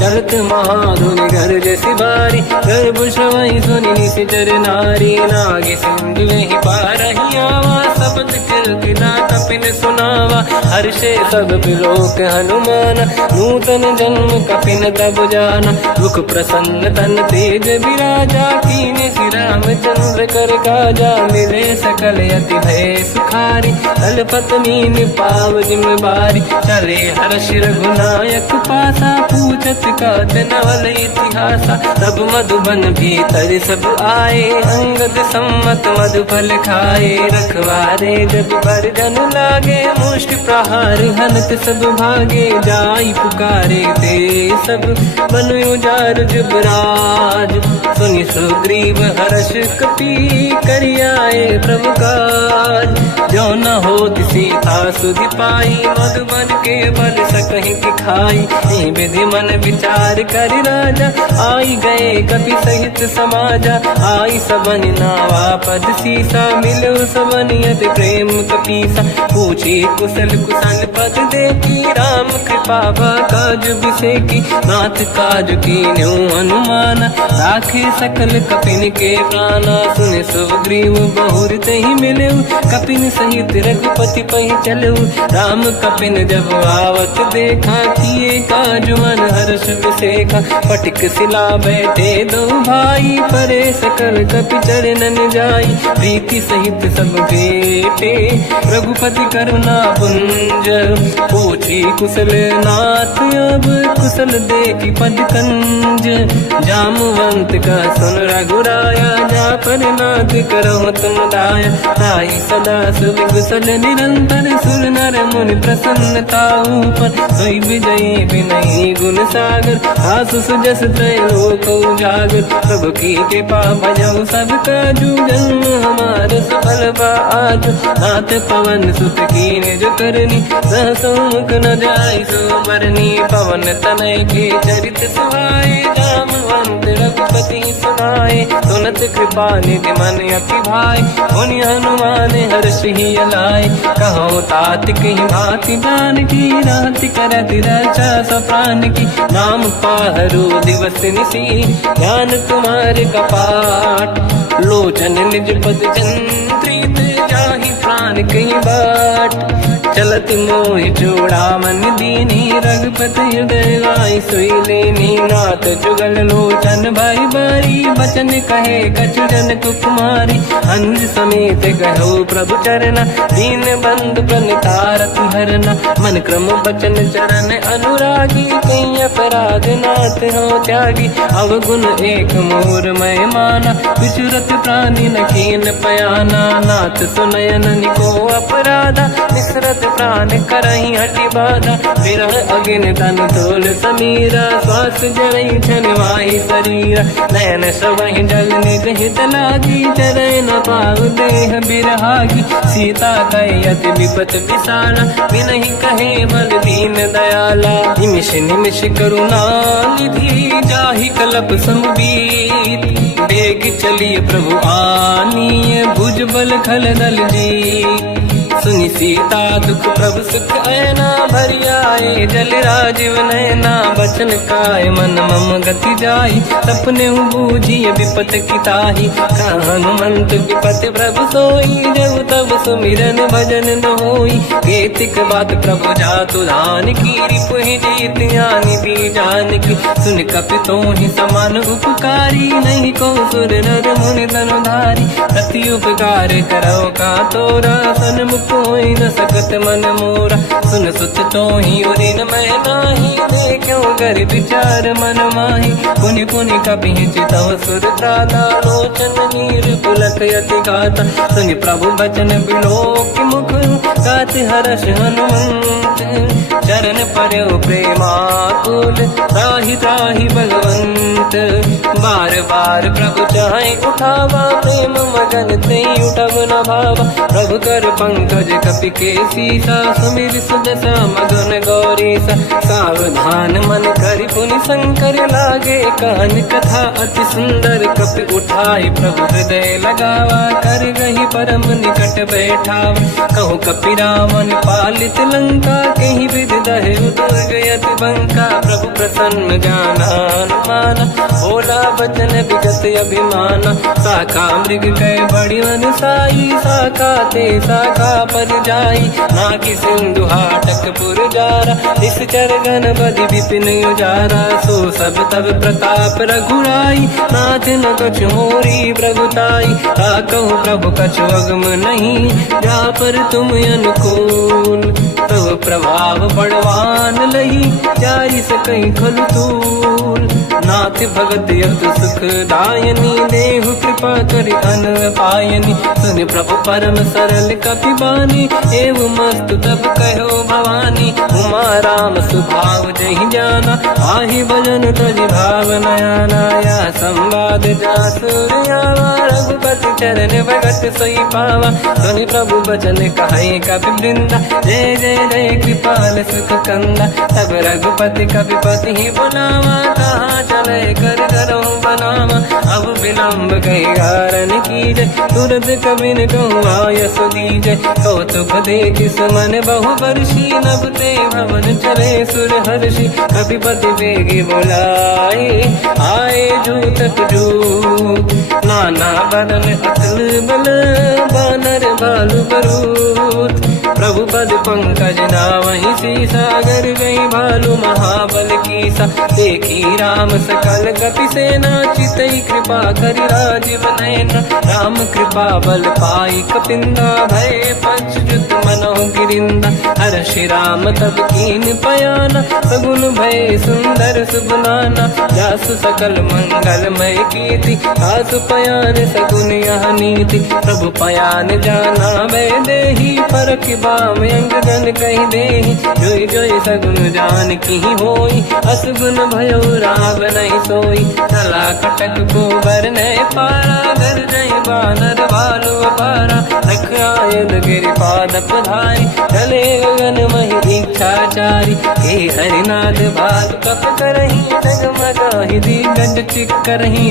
चलत महाधुनि गर्ज सिबारी, गर्भ श्रवई सुनि निशिचर नारी। नागे सिंधु ही पारही आवा, शब्द कीर्तना कपिन सुनावा। हर्षे सब बिलोक हनुमान, नूतन जन्म कपिन तब जाना। मुख प्रसन्न तन तेज विराजा, कीने श्री रामचंद्र कर काजा। मिले सकल यति भय सुखारी, तलपत मीन पाव जिम बारी। चले हर्ष रघुनायक पासा, पूछत कात नवल इतिहासा। तब मधुबन भीतर सब आए, अंगद सम्मत मधुफल खाए। रखवारे जब पर जन लागे, मुष्टि प्रहार हनत सब भागे। जाई पुकारे ते सब, मन उजार जुबराज। सुनि सुग्रीव हर्ष कपि, करियाए प्रभु काज। जो न होत सीता सुधि पाई, मधुबन के बल सकहि दिखाई। विधि मन विचार कर राजा, आई गए कपि सहित समाजा। आई सबन नावा पद सीसा, मिलो सबन यत प्रेम कपीसा। पूछी कुशल कुशल पद देखी, राम कृपा काज बिसेकी। नाथ काज कीन्हु हनुमाना, राखे सकल कपिन के प्राणा। सुन सुग्रीव बहुर तहि मिलऊ, कपिन सहित रघुपति पहि चलऊ। राम कपिन जब आवत देखा, किए काज मन हर्ष विसेखा। पटिक सिला बैठे दो भाई, परे सकल कपि चरणन जाई। प्रीति सहित सब बेटे, रघुपति करुणा पुंज। पूछी कुशल नाथ अब, कुशल देखी पद कंज। जामवंत का सुन रघुराया, जा पर नाथ करहु तुम दाया। ताई सदा सुविकुशल निरंतर, सुर नर मुनि प्रसन्नता ऊपर। सोई विजयी विनयी गुण सागर, आसु सुजस त्रैलोक उजागर। प्रभु की कृपा भजऊ सब काजू, जन्म हमार सफल बा आज। नाथ पवन सुत कीन्ह जो करनी, सहसो मुख न जाय सुमरनी पवन तनय के चरित सुहाए जामवंत रघुपति सुनाए सुनत कृपा निधि मन अति भाई मुनि हनुमान हर्ष ही अलाय कहो तात कहीं भांति जान की रात करत रक्षा सप्रान की नाम पाहरो दिवस निसी ध्यान तुम्हारे कपाट लोचन निज पद चंद्रित जाहि प्राण कहीं बाट चलत मोहि चूड़ा मन दीनी रघुपति हृदय लाई सोई लेनी नाथ जुगल लोचन भाई बारी बचन कहे कछु जन कुमारी हंस समेत कहो प्रभु चरना दीन बंधु प्रणितारत हरना मन क्रम बचन चरण अनुरागी कहीं अपराध नाथ हो त्यागी अवगुण एक मोर मैं माना विचुरत प्राणी न कीन पयाना नाथ सुनयन निको अपराधा निसरत प्राण करही हटि बाधा विरह अगिन तन तोल समीरा श्वास जरई छनवाई शरीरा नयन सवहि जल निज हित लागी चरय न पाऊ देह बिरहागी सीता कहि अति विपत विसाला बिनहि कहे बल दीन दयाला निमिष निमिष करुणा निधि जाहि कलप समबीत बेग चलिए प्रभु आनीय भुज बल खल दल जी सुनि सीता दुख प्रभु सुख ऐना भरि आए जल राजीव नैना बचन काय मन मम गति जाई सपने बूझिए विपत किताही हनुमंत विपत प्रभु सोई जब तब सुमिरन भजन न होई केतिक बात प्रभु जातु धान की रिपुहि जीत यानि दी जान की सुन कपि तोहि समान उपकारी नहीं को सुर नर मुनि तनुधारी प्रति उपकार करो का तोरा सन्मुख कोई न सकत मन मोरा सुन सुत तो ही उदिन मैं नाही देखो कर विचार मन माही पुनि पुनि कपि चितव सुर त्राता लोचन नीर पुलक यति गाता सुनि प्रभु बचन बिलोक मुख गाति हर्ष हनुमंत चरण पर्यो प्रेमाकुल त्राहि त्राहि भगवंत बार बार प्रभु चाहे उठावा प्रेम मगन ते उठब न भावा प्रभु कर पंकज कपि के सीसा सुमिर सुदशा मगन गौरीसा सावधान मन करि पुनि शंकर लागे कहन कथा अति सुंदर कपि उठाई प्रभु हृदय लगावा कर गही परम निकट बैठावा कहु कपि रामन पालित लंका कहीं विधि दहे दुर्ग यति बंका प्रभु प्रसन्न जाना अनुमाना बोला बचन विगत अभिमाना शाखा मृग कह बड़ी मन साई शाखा ते शाखा पर जाई नाकि सिंधु हाटक पुर जारा इस चरगन बदि विपिन उजारा सो सब तब प्रताप रघुराई नाथ न कछु मोरी प्रभुताई कहूँ प्रभु कछु अगम नहीं जा पर तुम अनुकूल तब प्रभाव बड़वान लही जाई सकई खलु तूल नाथ भगत यत सुख दायनी देहु कृपा करि अन पायनी सुन प्रभु परम सरल कपि बानी एव मस्त तब कहो भवानी उमा राम सुभाव जहि जाना आहि भजन तजि भाव नयाना या संवाद जासुर आवा रघुपति चरण भगत सोई पावा सुनि प्रभु बचन कहे कपि वृंदा जय जय जय कृपाल सुख कंदा तब रघुपति कपिपति ही बुलावा कहाँ चले कर करो बनावा अब विलम्ब कई कारण कीजय तुरंत कबिन कहूँ आयस दीजय कौतुक देख सुमन बहु वर्षी नभ ते भवन चले सुर हर्षि कपिपति बेगी बुलाए आए जूतक जूत नाना बदन अतल बल बानर बालु बरूत प्रभु पद पंकज नावहि सीसागर गई भालू महाबल कीसा देखी राम सकल कपि सेना चितई कृपा करि राजीव नयना राम कृपा बल पाई कपिंदा भय पंचजुत मनो गिरिंदा हर्षि राम तब कीन पयाना सगुन भय सुंदर सुगुनाना जासु सकल मंगलमय कीर्ति आसु पयान सगुन यह नीति प्रभु पयान जाना भय देहि परख बाम अंग जन कहि देहि जोई जोई सगुन जान की होई असगुन भयो राव नहीं सोई चला कटक को बर ने पारा घर जय बानर भालू अपारा रख आयल गिर पाद पधारी चले गगन मही इच्छाचारी हे हरिनाथ भाग कप करही डगमगाहि दिग्गज चिक्करहि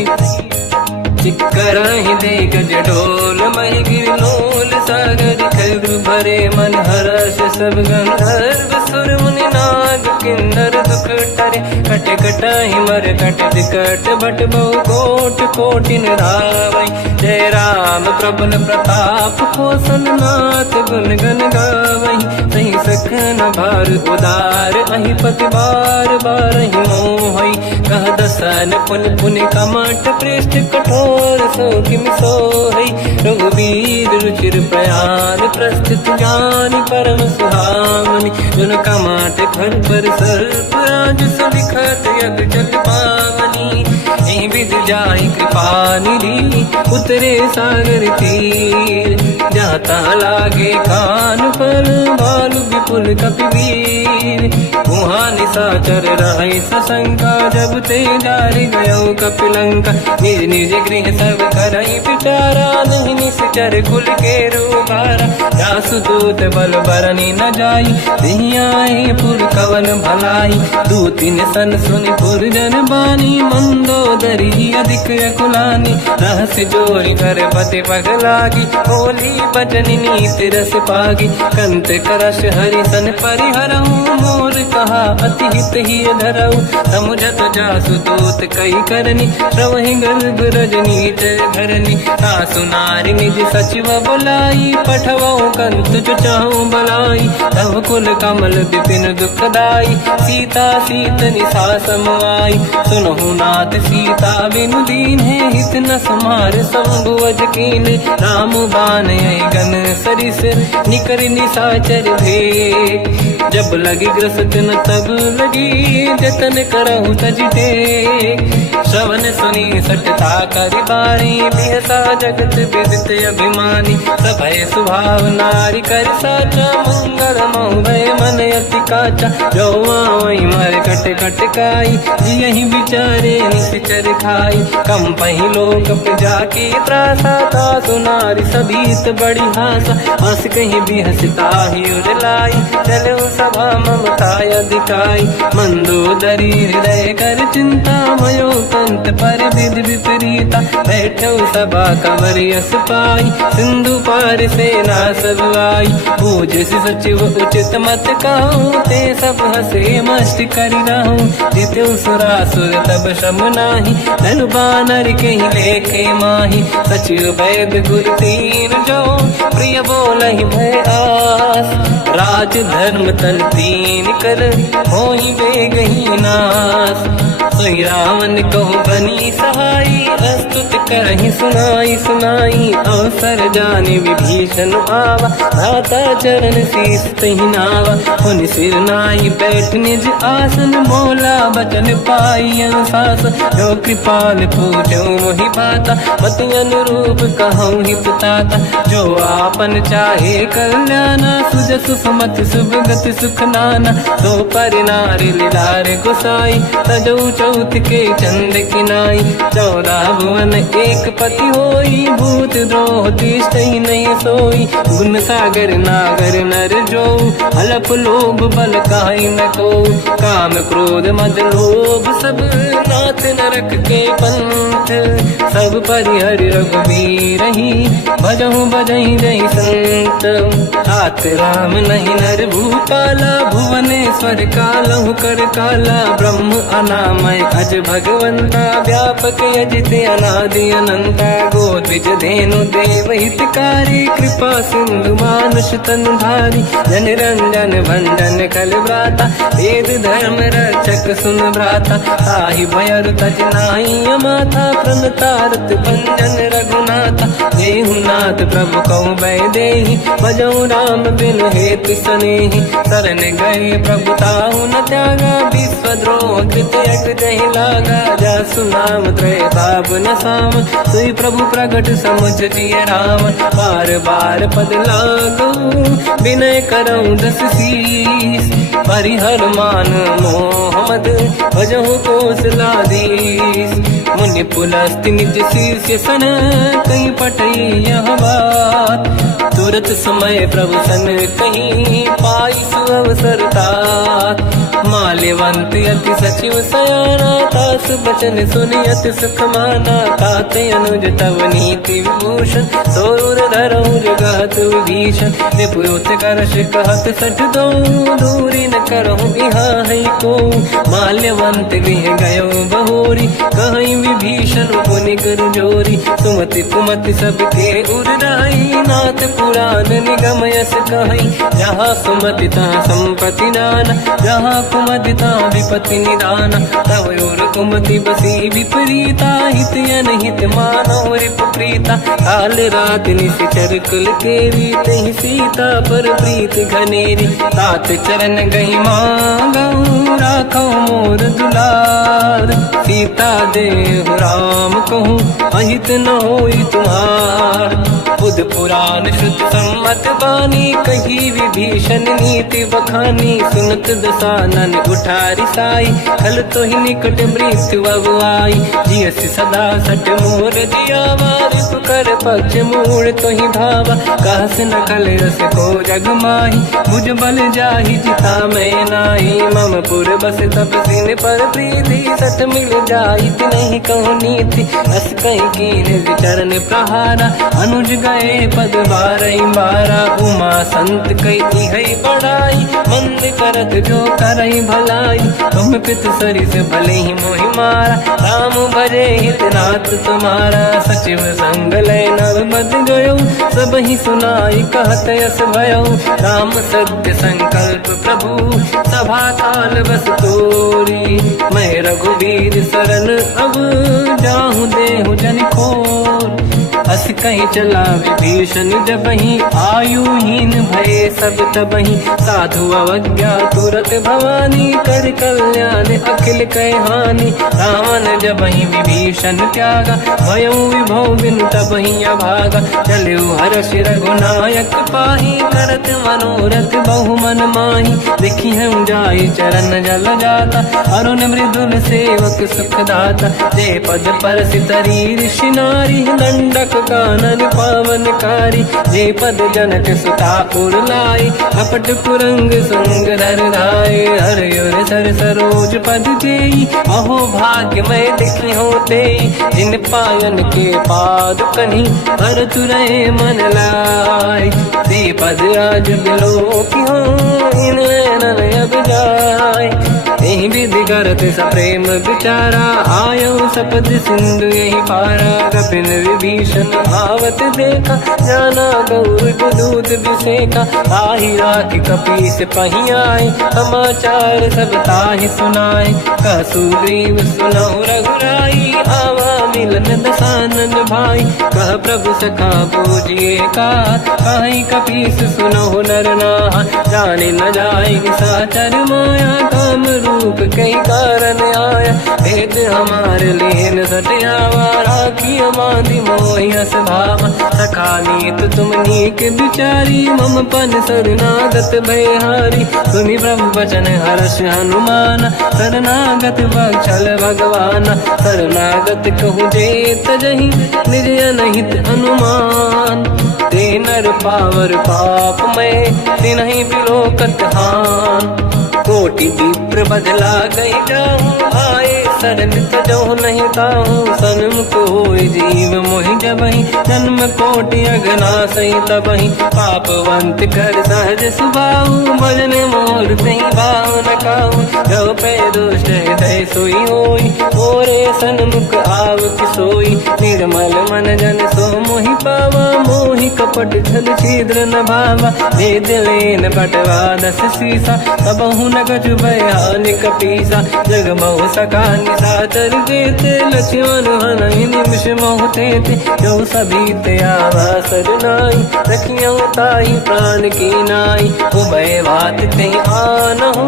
दिग्गज डोल महि गिरलोल सागर खग भरे मन हर्ष सब गंधर्व सुर मुनि नाग किन्नर दुख टरे कट कटाहि मर कट विकट भट बहु कोट कोटिन रावै जय राम प्रबल प्रताप कौशल नाथ गुण गण गावै सही सखन भार उदार अहि पति बार बारहि मोहै कह दसन पुन पुन कमठ पृष्ठ कठोर सो किम सोहै रघुबीर रुचिर प्रयाण प्रस्थित ज्ञान परम सुहामनि जुन कमठ घर पर सर्प राज सबिखत यग जल पावनी एहि विध जाहि कृपा निधि उतरे सागर तीर जाता लागे कान फल भालु विपुल कपिवीर वहाँ निशाचर रहे सशंका जब ते जारि गयो कपिलंका निज निज गृह सब करई विचारा नहीं निश्चर कुल के रूबारा जासु दूत बल बरनी न जाई दिहियाए पुर कवन भलाई दूतिन सन सुनि पुर जन बानी मंदोदरी अधिक अकुलानी रहस्य जोरी कर पति पगलागी होली बचन नीति रस पागी कंत करश हरि सन परिहरहु मोर कहा अति हित ही धरऊ समुझत जासु दूत कई करनी श्रवहि गर्भ रजनी जय धरनी सासु नारी निज सचिव बुलाई पठवऊ कंत जो चाहू बलाई तव कुल कमल विपिन दुखदाई सीता सीत निशा समाई सुनहु नाथ सीता बिनु दीन है हित न समार संभुवज कीन राम बान गन सरिस निकर निशाचर भेट जब लगी ग्रसत न तब लगी जतन करहु तज टेक श्रवण सुनी सटता करि बारी बिहसा जगत विदित अभिमानी सभय सुभाव नारी कर साचा मंगल मऊ भय मन अति काचा जो आवई मर कट कट काई यही विचारे निश्चर खाई कम पही लोक प्रजा की त्रासा था सुनारी सभीत बड़ी हासा हंस कहीं भी हंसता ही उड़लाई चलो सभा ममता अधिकाई मंदोदरी हृदय कर चिंता मयो कंत पर विध विपरीता बैठो सभा कंवर यस पाई सिंधु पार सेना सब आई पूज सचिव उचित मत कहूँ ते सब हसे मस्त करि रहूं जितु सुरासुर तब शम नाही धनु बानर के ही लेखे माही सचिव वैद गुरु तीन जो प्रिय बोलहि भय आस राज धर्म तन तीन कर होई बेगही नास सोई रावण कहु बनी सहाई अस्तुत करहि सुनाई सुनाई अवसर जाने विभीषण आवा भ्राता चरण शीस तहि नावा हुन सिर नाई बैठ निज आसन मोला बचन पाई अनुशासन जो कृपाल पूजो मोहि पाता मति अनुरूप कहूँ हित ताता जो आपन चाहे कल्याणा सुजस सुमति शुभ गति सुख नाना तो पर नारी लीलार गोसाई तजौ चौथ के चंद किनाई 14 भुवन एक पति होई भूत द्रोह तिष्ठ नहीं सोई गुण सागर नागर नर जो हलप लोभ बल काई न को काम क्रोध मद लोभ सब नाथ नरक के पंथ सब परिहरि रघुबीर ही भजहु बजहि जहि संत हाथ राम नहीं नर भूपाला भुवनेश्वर कालहु कर काला ब्रह्म अनामय अज भगवंता व्यापक यजित अनादि अनंता गोद्विज धेनु देव हितकारी कृपा सिंधु मानुष तनु धारी जन रंजन भंजन कल व्राता वेद धर्म रक्षक सुन भ्राता ताहि भयर तज नाहि अमाथा प्रणतारत भंजन रघुनाथा देहुनाथ प्रभु कहु बै देहि भजऊ राम बिन हेतु सनेहि शरण गए प्रभु ताहु न त्यागा विश्वद्रोह कृत यक जहि लागा जासु नाम त्रयताप न साम सोई प्रभु प्रगट समुझ जिय राम बार बार पद लागू विनय करऊँ दस शीस परिहर मान मोहम्मद भजहु कौशलाधीश मुनि पुलस्त्य निज शिष्य सन कहीं पटई यह बात। तुरत समय प्रभु सन कहीं पाई सुअवसर तात। माल्यवंत अति सचिव सयाना तास बचन सुनियत सुख माना। ताते अनुज तव नीति विभूषण सोर धरऊ जगत विभीषण। निपुत करश कहत सठ दो दूरी न करहु यहाँ है को। माल्यवंत गृह गयो बहोरी कहीं विभीषण पुनि कर जोरी। सुमति कुमति सबके उर्राई नाथ पुराण निगम यस कहीं। जहाँ सुमति तहाँ संपत्ति दान जहाँ कुमति तहाँ विपत्ति निदान। तव और कुमति बसी विपरीता हित अनहित मानव रिप प्रीता। काल रात निश्चर कुल केरी तहि सीता पर प्रीत घनेरी। तात चरण गई मांगऊ राखो मोर दुलार। सीता देहु राम कहूँ अहित न होई तुम्हार। बुध पुराण श्रुत सम्मत बानी कही विभीषण नीति बखानी। सुनत दसानन उठारी साई खल तो ही निकट मृत्यु अब आई। जियस सदा सट मोर जियावा रिप कर पक्ष मूड़ तो ही भावा। कहस न कल रस को जग माही भुज बल जाहि जिता मैं नाई। मम पुर बस तप सिन पर प्रीति सत मिल जाई नहीं कहूँ नीति। अस कहीं कीन चरण प्रहारा अनुज गए पद बारई बारा। उमा संत कई है बड़ाई मंद करत जो करई भलाई। तुम पित सरिस भले ही मोहि मारा राम भजे हितनाथ तुम्हारा। सचिव संग लय नव मद गयो सब ही सुनाई कहत यस भयो। राम सत्य संकल्प प्रभु सभा काल बस तोरी। मैं रघुवीर शरण अब जाहूँ देहु जन खोर। अस कहीं चला विभीषण जबहि आयुहीन भये सब तबहि। साधु अवज्ञा तुरत भवानी कर कल्याण अखिल कह हानि। रावण जबहि विभीषण त्यागा भयउ विभव बिनु तबहि अभागा। चलु हर्ष रघुनायक पाहि करत मनोरथ बहु मन माहि। देखी हम जाई चरण जल जाता अरुण मृदुल सेवक सुख दाता। जे पद पर सितरी ऋषि नारी दंडक कानन पावनकारी। जे पद जनक सुता पुर लाई कपट पुरंग संग धर धाय। हर सर सरोज पद जेई अहो भाग्य मैं देखी होते। जिन पायन के पाद कहीं हर तुरहे मन लाई। ते पद आज बिलो की हो इन नैनन अब जाय। यही विधि करत सप्रेम विचारा आयो सपद सिंधु यही पारा। कपिन विभीषण आवत देखा जाना गौर दूत विसेका। आही राख कपी से पही आए समाचार सब ताहि सुनाए। कह सुग्रीव सुनहु रघुराई आवा मिलन दसानन भाई। कह प्रभु सखा पूजिए का कहीं कपीस सुनहु नर नाहा। जाने न जाए साचर माया काम रूप कई कारण आया। भेद हमारे लेन सटियावा राखी बांधी मोहि हस भावा। सखा नीत तुम नीक बिचारी मम पन शरणागत भयहारी। सुनि प्रभु वचन हर्ष हनुमान शरणागत बक्षल भगवान। शरणागत कहूँ जे तजहि निज अनहित अनुमान। ते नर पावर पाप में तिन्हि बिलोकत हान। कोटि विप्र बदला गई जाऊँ आए शरण तजहु नहीं ताहूँ। सन्मुख होय जीव मोहि जबहि जन्म कोटि अगना सही तबहि। पापवंत कर सहज सुभाऊ भजन मोर तहि भाव न काहू। जो पे दुष्ट हृदय सोई होई मोरे सन्मुख आव किसोई। निर्मल मन जन सो मोहि पावा मोहि कपट छल छिद्र न भावा। भेद लेन बटवा दस सीसा सबहु न कछु भयानि कपीसा। जग बहु सका निशाचर जेते लक्ष्मण हनहि निमिष मोह तेते। जो सभी ते आवा सरनाई रखियो ताहि प्राण की नाई। उभय बात ते आनहु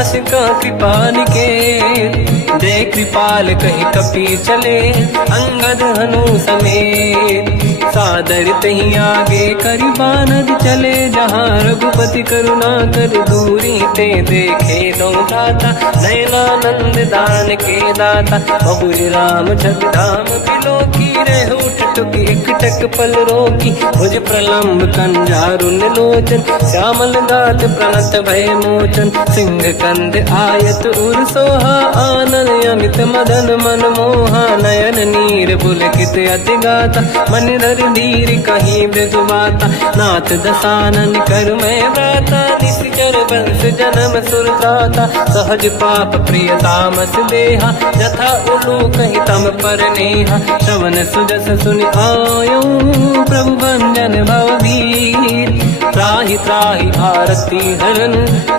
अस का कृपा निकेत। जय कृपाल कहि कपी चले अंगद हनु समेत। सादर तही आगे करी बानर चले जहाँ रघुपति करुणा कर दूरी ते देखे दो दाता नयनानंद दान के दाता बहुरी राम छग धाम बिलो की रह उठ टुक एक टक पल रोकी मुझ प्रलम्ब कंजारुन लोचन श्यामल गात प्रणत भय मोचन सिंह कंद आयत उर सोहा आनंद अमित मदन मन मोहा नयन नीर पुलकित अति गाता मन धर धीर कहीं मृदुबाता नाथ दसानन कर मैं व्राता निश्चर वंश जन्म सुरताता सहज पाप प्रिय तामस देहा जथा उलू कहीं तम पर नेहा श्रवण सुजस सुनि आयो प्रभु भंजन भववीर त्राहि त्राहि आरती हरन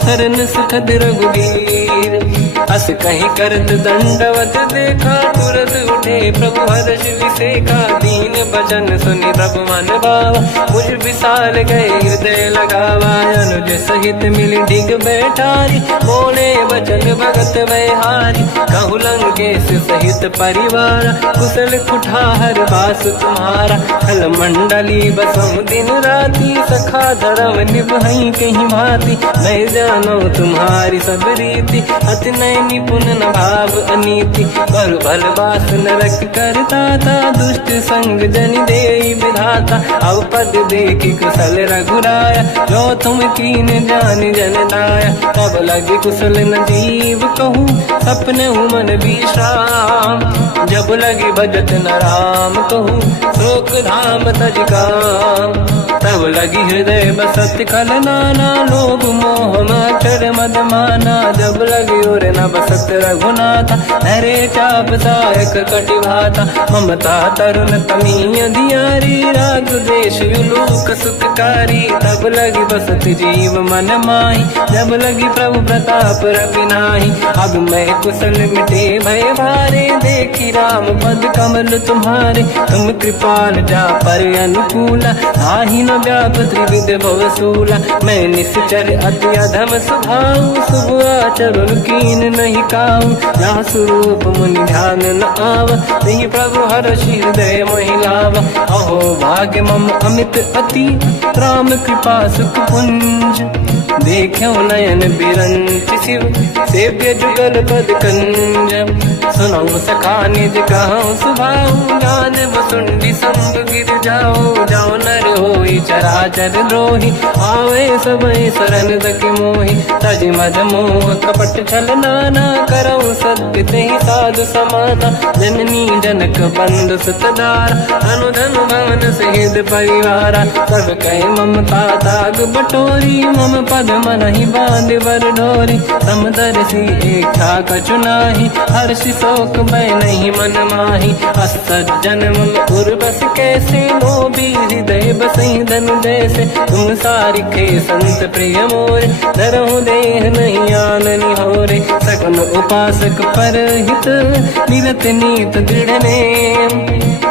शरण सुखद रघुवीर अस कहीं करत दंडवत देखा तुरत उठे प्रभु हर्ष विसेखा दीन भजन सुनि तब मन भावा मुझ विशाल गए हृदय लगावा अनुज सहित मिली डिग बैठारी बोले वचन भगत वैहारी कहु लंकेश सहित परिवार कुशल कुठार बास तुम्हारा खल मंडली बसम दिन राती सखा धर्म निभई कहीं भांति मैं जानो तुम्हारी सब रीति अति नय निपुण न भाव अनीति पर भल बास नरक करता था दुष्ट संग जन दे विधाता अब पद देखी कुशल रघुराया जो तुम कीन जान जन दाया तब लगे कुशल न जीव कहूँ सपने मन विश्राम जब लगे भजत न राम कहूँ शोक धाम तज काम तब लगी हृदय बसत कल नाना लोभ मोह मचर मद माना जब लगी और न बसत रघुनाथा नरे चाप सायक कटिभाता ममता तरुण तमीय दियारी राग देश युलूक सुखकारी तब लगी बसत जीव मन माही जब लगी प्रभु प्रताप रविनाही अब मैं कुशल मिटे भय भारे देखी राम पद कमल तुम्हारे तुम कृपाल जा पर अनुकूला आही न व्याप त्रिविध भवसूला मैं निश्चर अति अधम स्वभाव शुभ आचरण कीन नहीं काऊ जहाँ स्वरूप मुनि ध्यान न आव नहीं प्रभु हर्ष हृदय महिलाव अहो भाग्य मम अमित अति राम कृपा सुख पुंज देखो नयन बिरंच शिव सेव्य जुगल पद कंज सुनो सखा निज कहूँ सुभाऊ ज्ञान वसुंडी संग गिर जाओ जाओ नर होई चराचर द्रोही आवे सबई शरण तक मोहि तज मद मोह कपट छल नाना करऊ सत्य तेहि साधु समाना जननी जनक बंधु सुतदार अनुधन भवन सहित परिवारा सब कहे ममता ताग बटोरी मम पद मन ही बांध बर ढोरी समदर्शी इच्छा कछु नाही हर्षि शोक मैं नहीं मन माही असज्जन मम उर्वश कैसे लोभी हृदय बसई धन जैसे तुम सारिखे संत प्रिय मोरे धरहु देह नहीं आननि होरे सगुन उपासक पर हित मिलत नीत दृढ़ नेम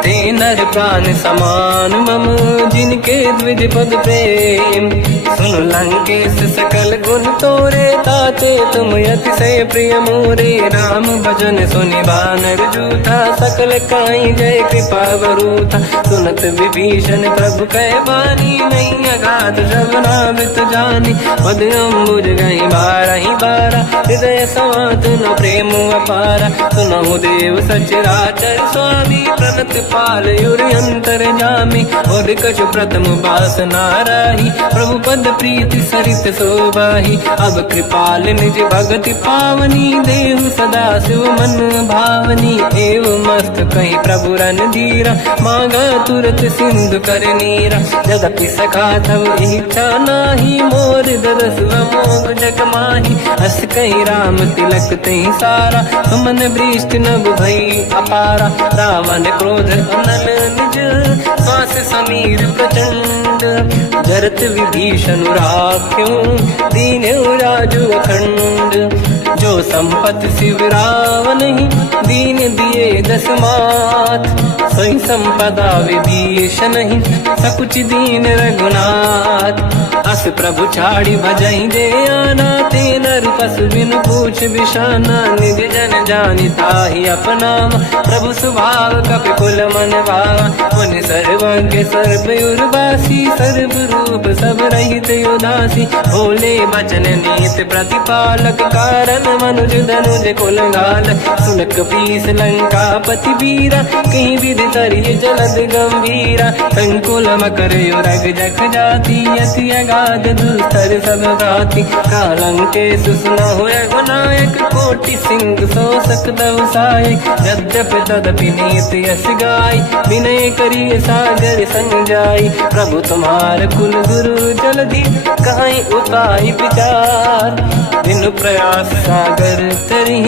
ते नर प्राण समान मम जिनके द्विज पद प्रेम सुन लंकेश सकल गुण तोरे ताते तुम अतिशय प्रिय मोरे राम भजन सुनि बानर जूथा सकल काई जय कृपा वरूथा सुनत विभीषण प्रभु कह बानी नहीं अगाध श्रवणामृत जानी पद अम्बुज गई बारहि बारा हृदय समात न प्रेम अपारा सुनहु देव सचराचर स्वामी प्रणत पाल युरि अंतर जामी और कछु प्रथम बास नाराही प्रभु पद प्रीति सरित शोभाही अब कृपाल निज भगति पावनी देहु सदा शिव मन भावनी एव मस्त कहीं प्रभु रन धीरा मांगा तुरत सिंधु कर नीरा जदपि सखा तब इच्छा नाही मोर दरस मोग जग माही हस कहीं राम तिलक तही सारा सुमन वृष्टि नभ भई अपारा रावण क्रोध अनल निज श्वास समीर प्रचंड जरत विभीषण राख्यों दीन राजु अखंड जो संपत शिवराव नहीं, दीन दिए 10 मात। सोई संपदा विभीष नहीं, सकुच दीन रघुनाथ। अस प्रभु छाड़ी भजई दे आना, ते नर पशु बिनु पूछ बिशाना। निज जन जानि ताहि अपनाम, प्रभु स्वभाव कपि कुल मन भावा। मुनि सर्वज्ञ सर्व उर्वासी, सर्व रूप सब रहित उदासी। भोले बचन नीत प्रतिपालक, कारण मनुज धनुज कुल घाल। सुनक पीस लंका पति वीरा, कहीं विधि तरिय जलद गंभीरा। संकुल मकर युरग जख जाति, अति अगाध दुस्तर सब भाति। कालंके सुसना हुए गुनायक, कोटि सिंह सो सकदव साय। यद्यपि तदपि नीत यस गाय, विनय करिय सागर संग जाय। प्रभु तुम्हार कुल गुरु जलधि, कहीं उपाय विचार। बिनु प्रयास सागर तरी,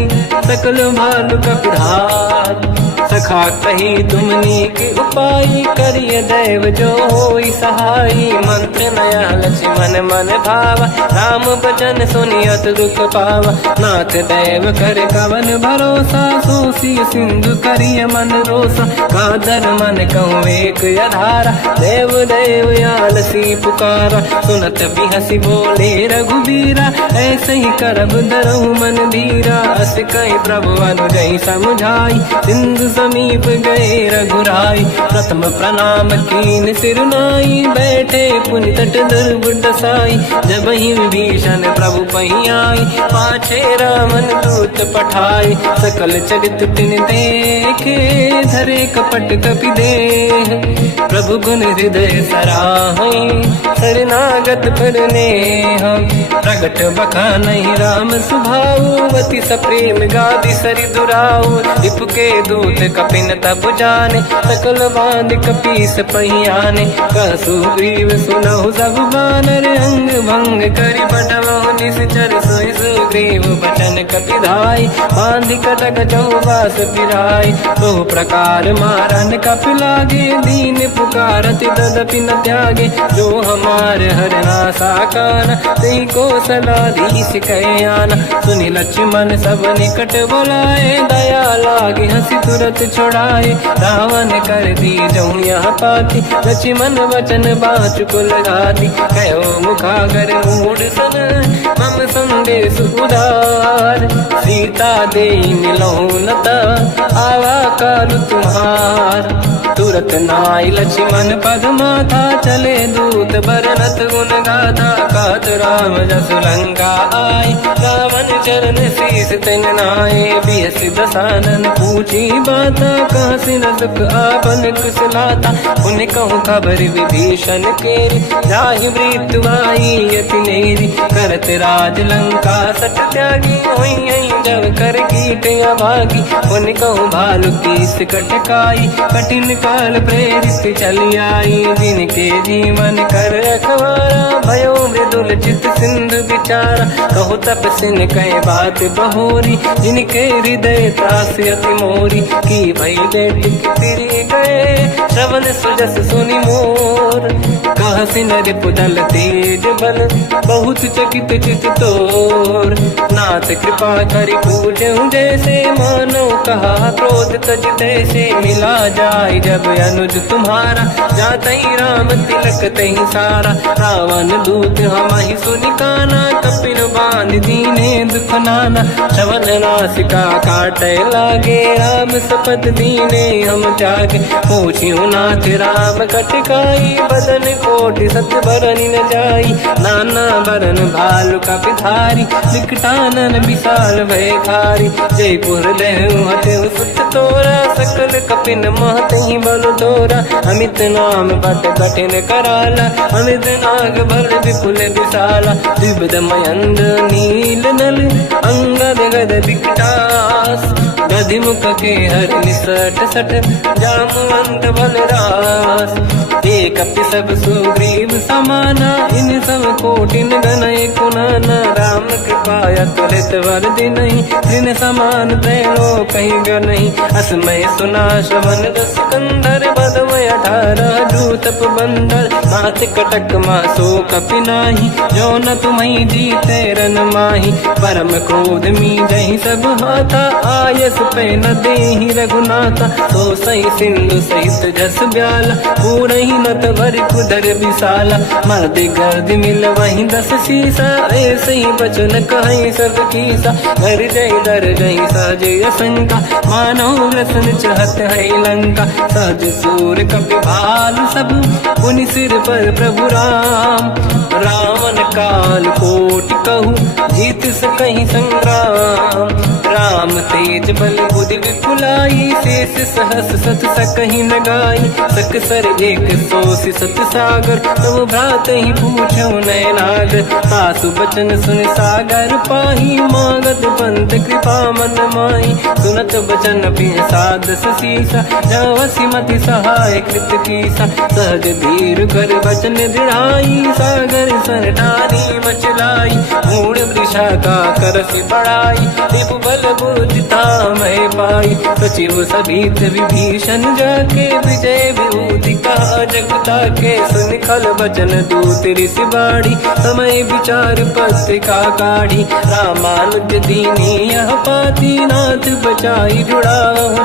सकल भालु कपिधार। सखा कही तुमनी के उपाय, करिय दैव जो होई सहाई। मंत्र नया लक्ष्मण मन भावा, राम बचन सुनियत दुख पावा। नाथ दैव कर कवन भरोसा, सोसी सिंधु करिय मन रोसा। कादर मन कहूँ एक अधारा, देव देव आलसी पुकारा। सुनत बिहसी बोले रघुबीरा, ऐसे ही करब दरहु मन धीरा। अस कहीं प्रभु अनुजई समझाई, सिंधु समीप गए रघुराई। प्रथम प्रणाम कीन सिर नाई, बैठे पुनि तट दुर्बुड साई। जब ही विभीषण प्रभु पही आई, पाछे रामन दूत पठाई। सकल चरित तिन देखे, धरे कपट कपि देह। प्रभु गुण हृदय सराहई, शरणागत पर नेह। प्रगट बखानहि राम सुभाऊ, अति सप्रेम गादि सरि दुराऊ। रिपु के दूत कपिन तब जाने, सकल बांध कपीस पहियाने। कह सुग्रीव सुनहु सब बानर, अंग भंग करि बटमहु निश्चर। सोई सुग्रीव बचन कपिधाई, बांधि कटक चौबास पिराई। बहु प्रकार मारन कपि लागे, दीन पुकारत तदपि न त्यागे। जो हमार हरना साकाना, तेहि को सलाधीश कहे आना। सुनि लक्ष्मण सब निकट बोलाए, दया लागे हंसी तुरत छुड़ाए। रावण कर दी जऊँ यहाँ पाती, लक्ष्मण वचन बाचुकुल घाती। कहो मुखागर मूढ़ सन, मम संदेश उदार। सीता दे मिलहु लता, आवा काल तुम्हार। तुरत नाई लक्ष्मण पद माथा, चले दूत बरनत गुण गाथा। कहत राम जसु लंका आए, रावण चरण शीस तिन नाये। बिहस दसानन पूछी बाता, कहाँ से न दुख आपन कुशलाता। उन कहूँ खबर विभीषण केरी, जाहि मृत्यु आई यति नेरी। करत राज लंका सट त्यागी, होई जब कर कीट अभागी। उन कहूँ भालु कीस कटकाई, कठिन काल प्रेरित चली आई। जिनके जीवन कर रखवारा, भयो मृदुल चित सिंधु विचारा। कहु तपसिन कहे बात बहोरी, जिनके हृदय त्रास अति मोरी। की भई बेटी फिरी गए, श्रवण सुजस सुनि मोर। कहसि नर पुदल तेज बल, बहुत चकित चित तोर। नाथ कृपा करि पूजहु जैसे, मानो कहा क्रोध तज तैसे। मिला जाय जब अनुज तुम्हारा, जातहि राम तिलक तहि सारा। रावण दूत हमहि सुनि काना, कपिन बांध दीने दुख नाना। श्रवण नासिका काटै लागे, राम सपथ दीने हम त्यागे। पूछिहु नाथ राम कटकाई, बदन कोटि सत बरनि न जाई। नाना बरन भालु कपिधारी, विकटानन विशाल भयखारी। जयपुर देहु हतेहु सुत तोरा, सकल कपिन महतहि बल तोरा। अमित नाम बट कठिन कराला, अमित नाग बल विपुल विशाला। द्विविध मयंद्र नील नल, अंगद गद विकटास। गधिमुख के हर निसट सट जामवंत बलरास ते कपि सब सुग्रीव समाना इन सब कोटिन गणय कुनाना राम कृपाया त्वरित वर दिनहि दिन समान त्रैलो कहीं गनहि असमय सुना श्रवण दस कंधर बदमय 18 जूतप बंदर मात कटक मासो कपि नाही जो न तुम्हि जीते रन माही परम क्रोध मी जहि सब हाथा आयस पे न देहि रघुनाथा तो सही सिंधु सहित जस ब्याला पूरहि नत भरि कुदर विशाला मर्द गर्द मिल वही 10 सीसा ऐसे ही बचन कहि सब कीसा घर जय दर जय साजे असंका मानव रसन चहत है लंका सहज सूर कपि भाल सब पुनि सिर पर प्रभु राम रावण काल कोटि कहूँ जीत सकहि संग्राम राम तेज बल बुद्धि विपुलाई शेष सहस सत सकहि न गाई सकसर एक सोसी सत सागर तब भ्रात ही पूछो नयनागर सासु बचन सुन सागर पाही मागत पंत कृपा मन माही सुनत बचन साध सीसा जवसी मति सहाय कृत कीसा सहज धीर कर बचन दृढ़ाई सागर सन ठानी मचलाई मूड वृषा का करसि बढ़ाई दिव बल बुद्धि मैं पाई सचिव सभीत विभीषण जाके विजय विभूति का जगता के सुन खल बचन दूत ऋषि बाड़ी समय विचार पत्रिका काढ़ी रामानुज दीनी यह पाती नाथ बचाई जुड़ा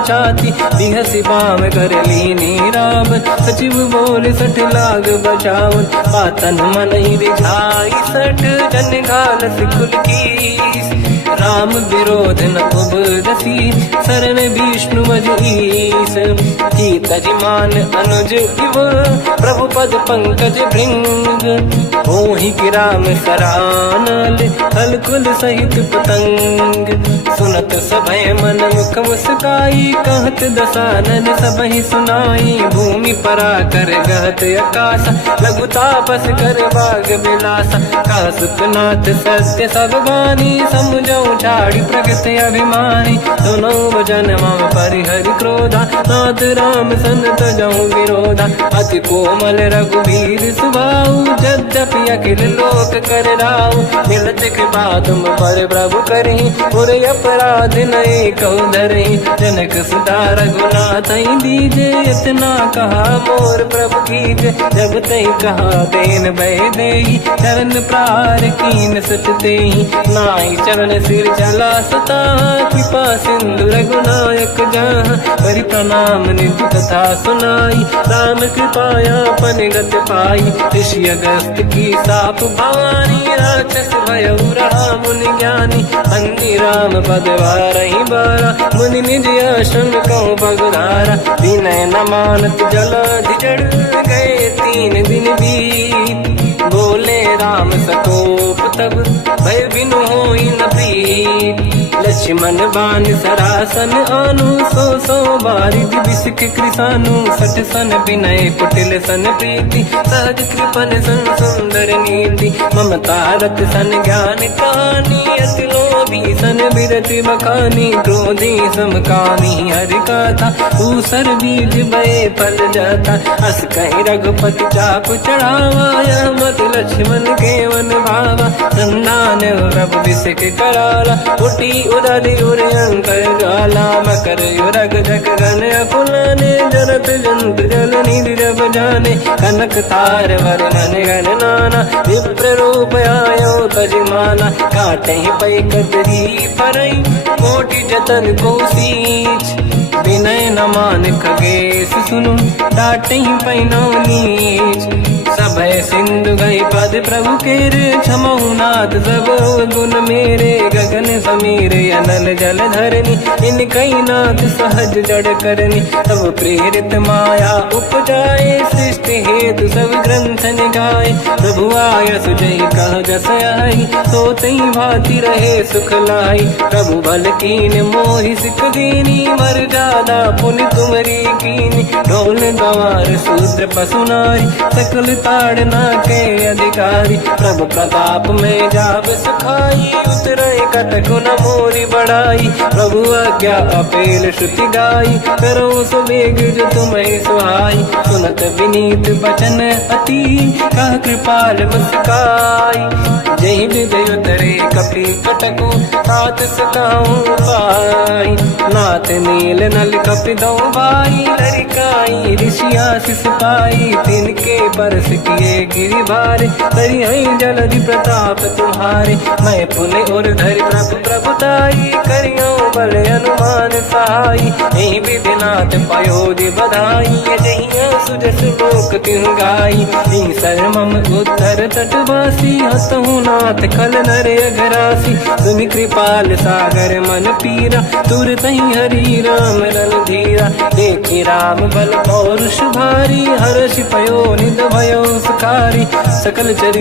छाती बिहसी बाम कर लीनी राम सचिव बोल 60 लाग बचावन पातन मन ही रिझाई 60 जन घाल सिकुल की राम विरोध न उबरसी शरण विष्णु मजीस कीतजिमान अनुज इव प्रभु पद पंकज भृंग ओहि कि राम सरानल हलकुल सहित पतंग सुनत सभय मन मुख मुस्काई कहत दसानन सबहि सुनाई भूमि परा कर गहत आकाश लघु तापस कर बाग बिलासा का सुखनाथ सत्य सब बानी समझो ठाड़ी प्रगत अभिमानी दोनों वचन मम परिहरि क्रोधा नाथ राम संत जाऊं विरोधा अति कोमल रघुवीर सुभाऊ यद्यपि अखिल लोक कर राऊ मिलत कृपा तुम पर प्रभु करहि पुर अपराध नए कहु धरहि जनक सुता रघुनाथ दीजे इतना कहा मोर प्रभु कीजे जब तई कहा देन भय देहि चरण प्रार कीन सत तेहि नाई चरण सिर चला सता कृपा सिंधु रघुनायक जहाँ हरि प्रणाम निधि कथा सुनाई राम कृपाया पनिगत पाई ऋषि अगस्त की साप भवानी राक्षस भयउ रहा मुनि ज्ञानी अंगी राम पद वारहि बारा मुनि निज आश्रम कहूँ पगधारा विनय न मानत जलाधि जड़ गए 3 दिन बीत बोले राम सकोप तब भय बिनु होई न प्रीत लक्ष्मण बाण सरासन आनु 100 बारिद बिसिक कृसानु 60 सन विनय कुटिल सन प्रीति सहज कृपन सन सुंदर नीति ममता रत सन ज्ञान कहानी अति लोभी सन बिरति बखानी क्रोधी समकामी हरि कथा ऊसर बीज बये फल जाता अस कहीं रघुपति चाप चढ़ावा मत लक्ष्मण के वन भावा संदान रब बिसिक कराला उठी उदारी उरे अंकर गाला मकर युरग जग गन अकुलाने जरत जंत जल निधि जब जाने कनक तार वर्णन गण नाना विप्र रूप आयो तजमाना काटे पै कतरी परई कोटि जतन को सींच विनय न मान खगेश सुनु डाटे पैनो नीच सभय सिंधु गई पद प्रभु केरे क्षमहु नाथ सब गुण मेरे गगन समीर अनल जल धरनी इन कई नाथ सहज जड़ करनी तब प्रेरित माया उपजाए सृष्टि हेतु सब ग्रंथ निगाए प्रभु आय सुजय कह जस आई सोतई भांति रहे सुख लाई प्रभु बल कीन मोहि सिख दीनी मर जा ज्यादा पुनि तुमरी कीनी। ढोल गंवार शूद्र पशु नारी सकल ताड़ना के अधिकारी। प्रभु प्रताप में जाब सुखाई उतरे कटक न मोरी बढ़ाई। प्रभु आज्ञा अपेल श्रुति गाई करो सुबेग जो तुम्हें सुहाई। सुनत विनीत बचन अति कह कृपाल मुस्काई। जय विदय उतरे कपि कटकु तात सकाऊं पाई। नाथ नील नल कपि दो भाई लरिकाई ऋषि आशीष पाई। तिनके बरस किए गिरि भारे तरी हई जलधि प्रताप तुम्हारे। मैं पुण्य और धरि प्रभु प्रभुताई करियो बल अनुमान सहाई। यही विधिनाथ पयोधि बधाई जहिया सुजस लोक तिहु गाई। सरमम उत्तर तटवासी हतहु नाथ खल नर अघरासी। तुम कृपाल सागर मन पीरा तुरत ही हरि राम रणधीरा। देखी राम बल पौरुष भारी हर्ष पयो निध भयो सुखारी। सकल चरि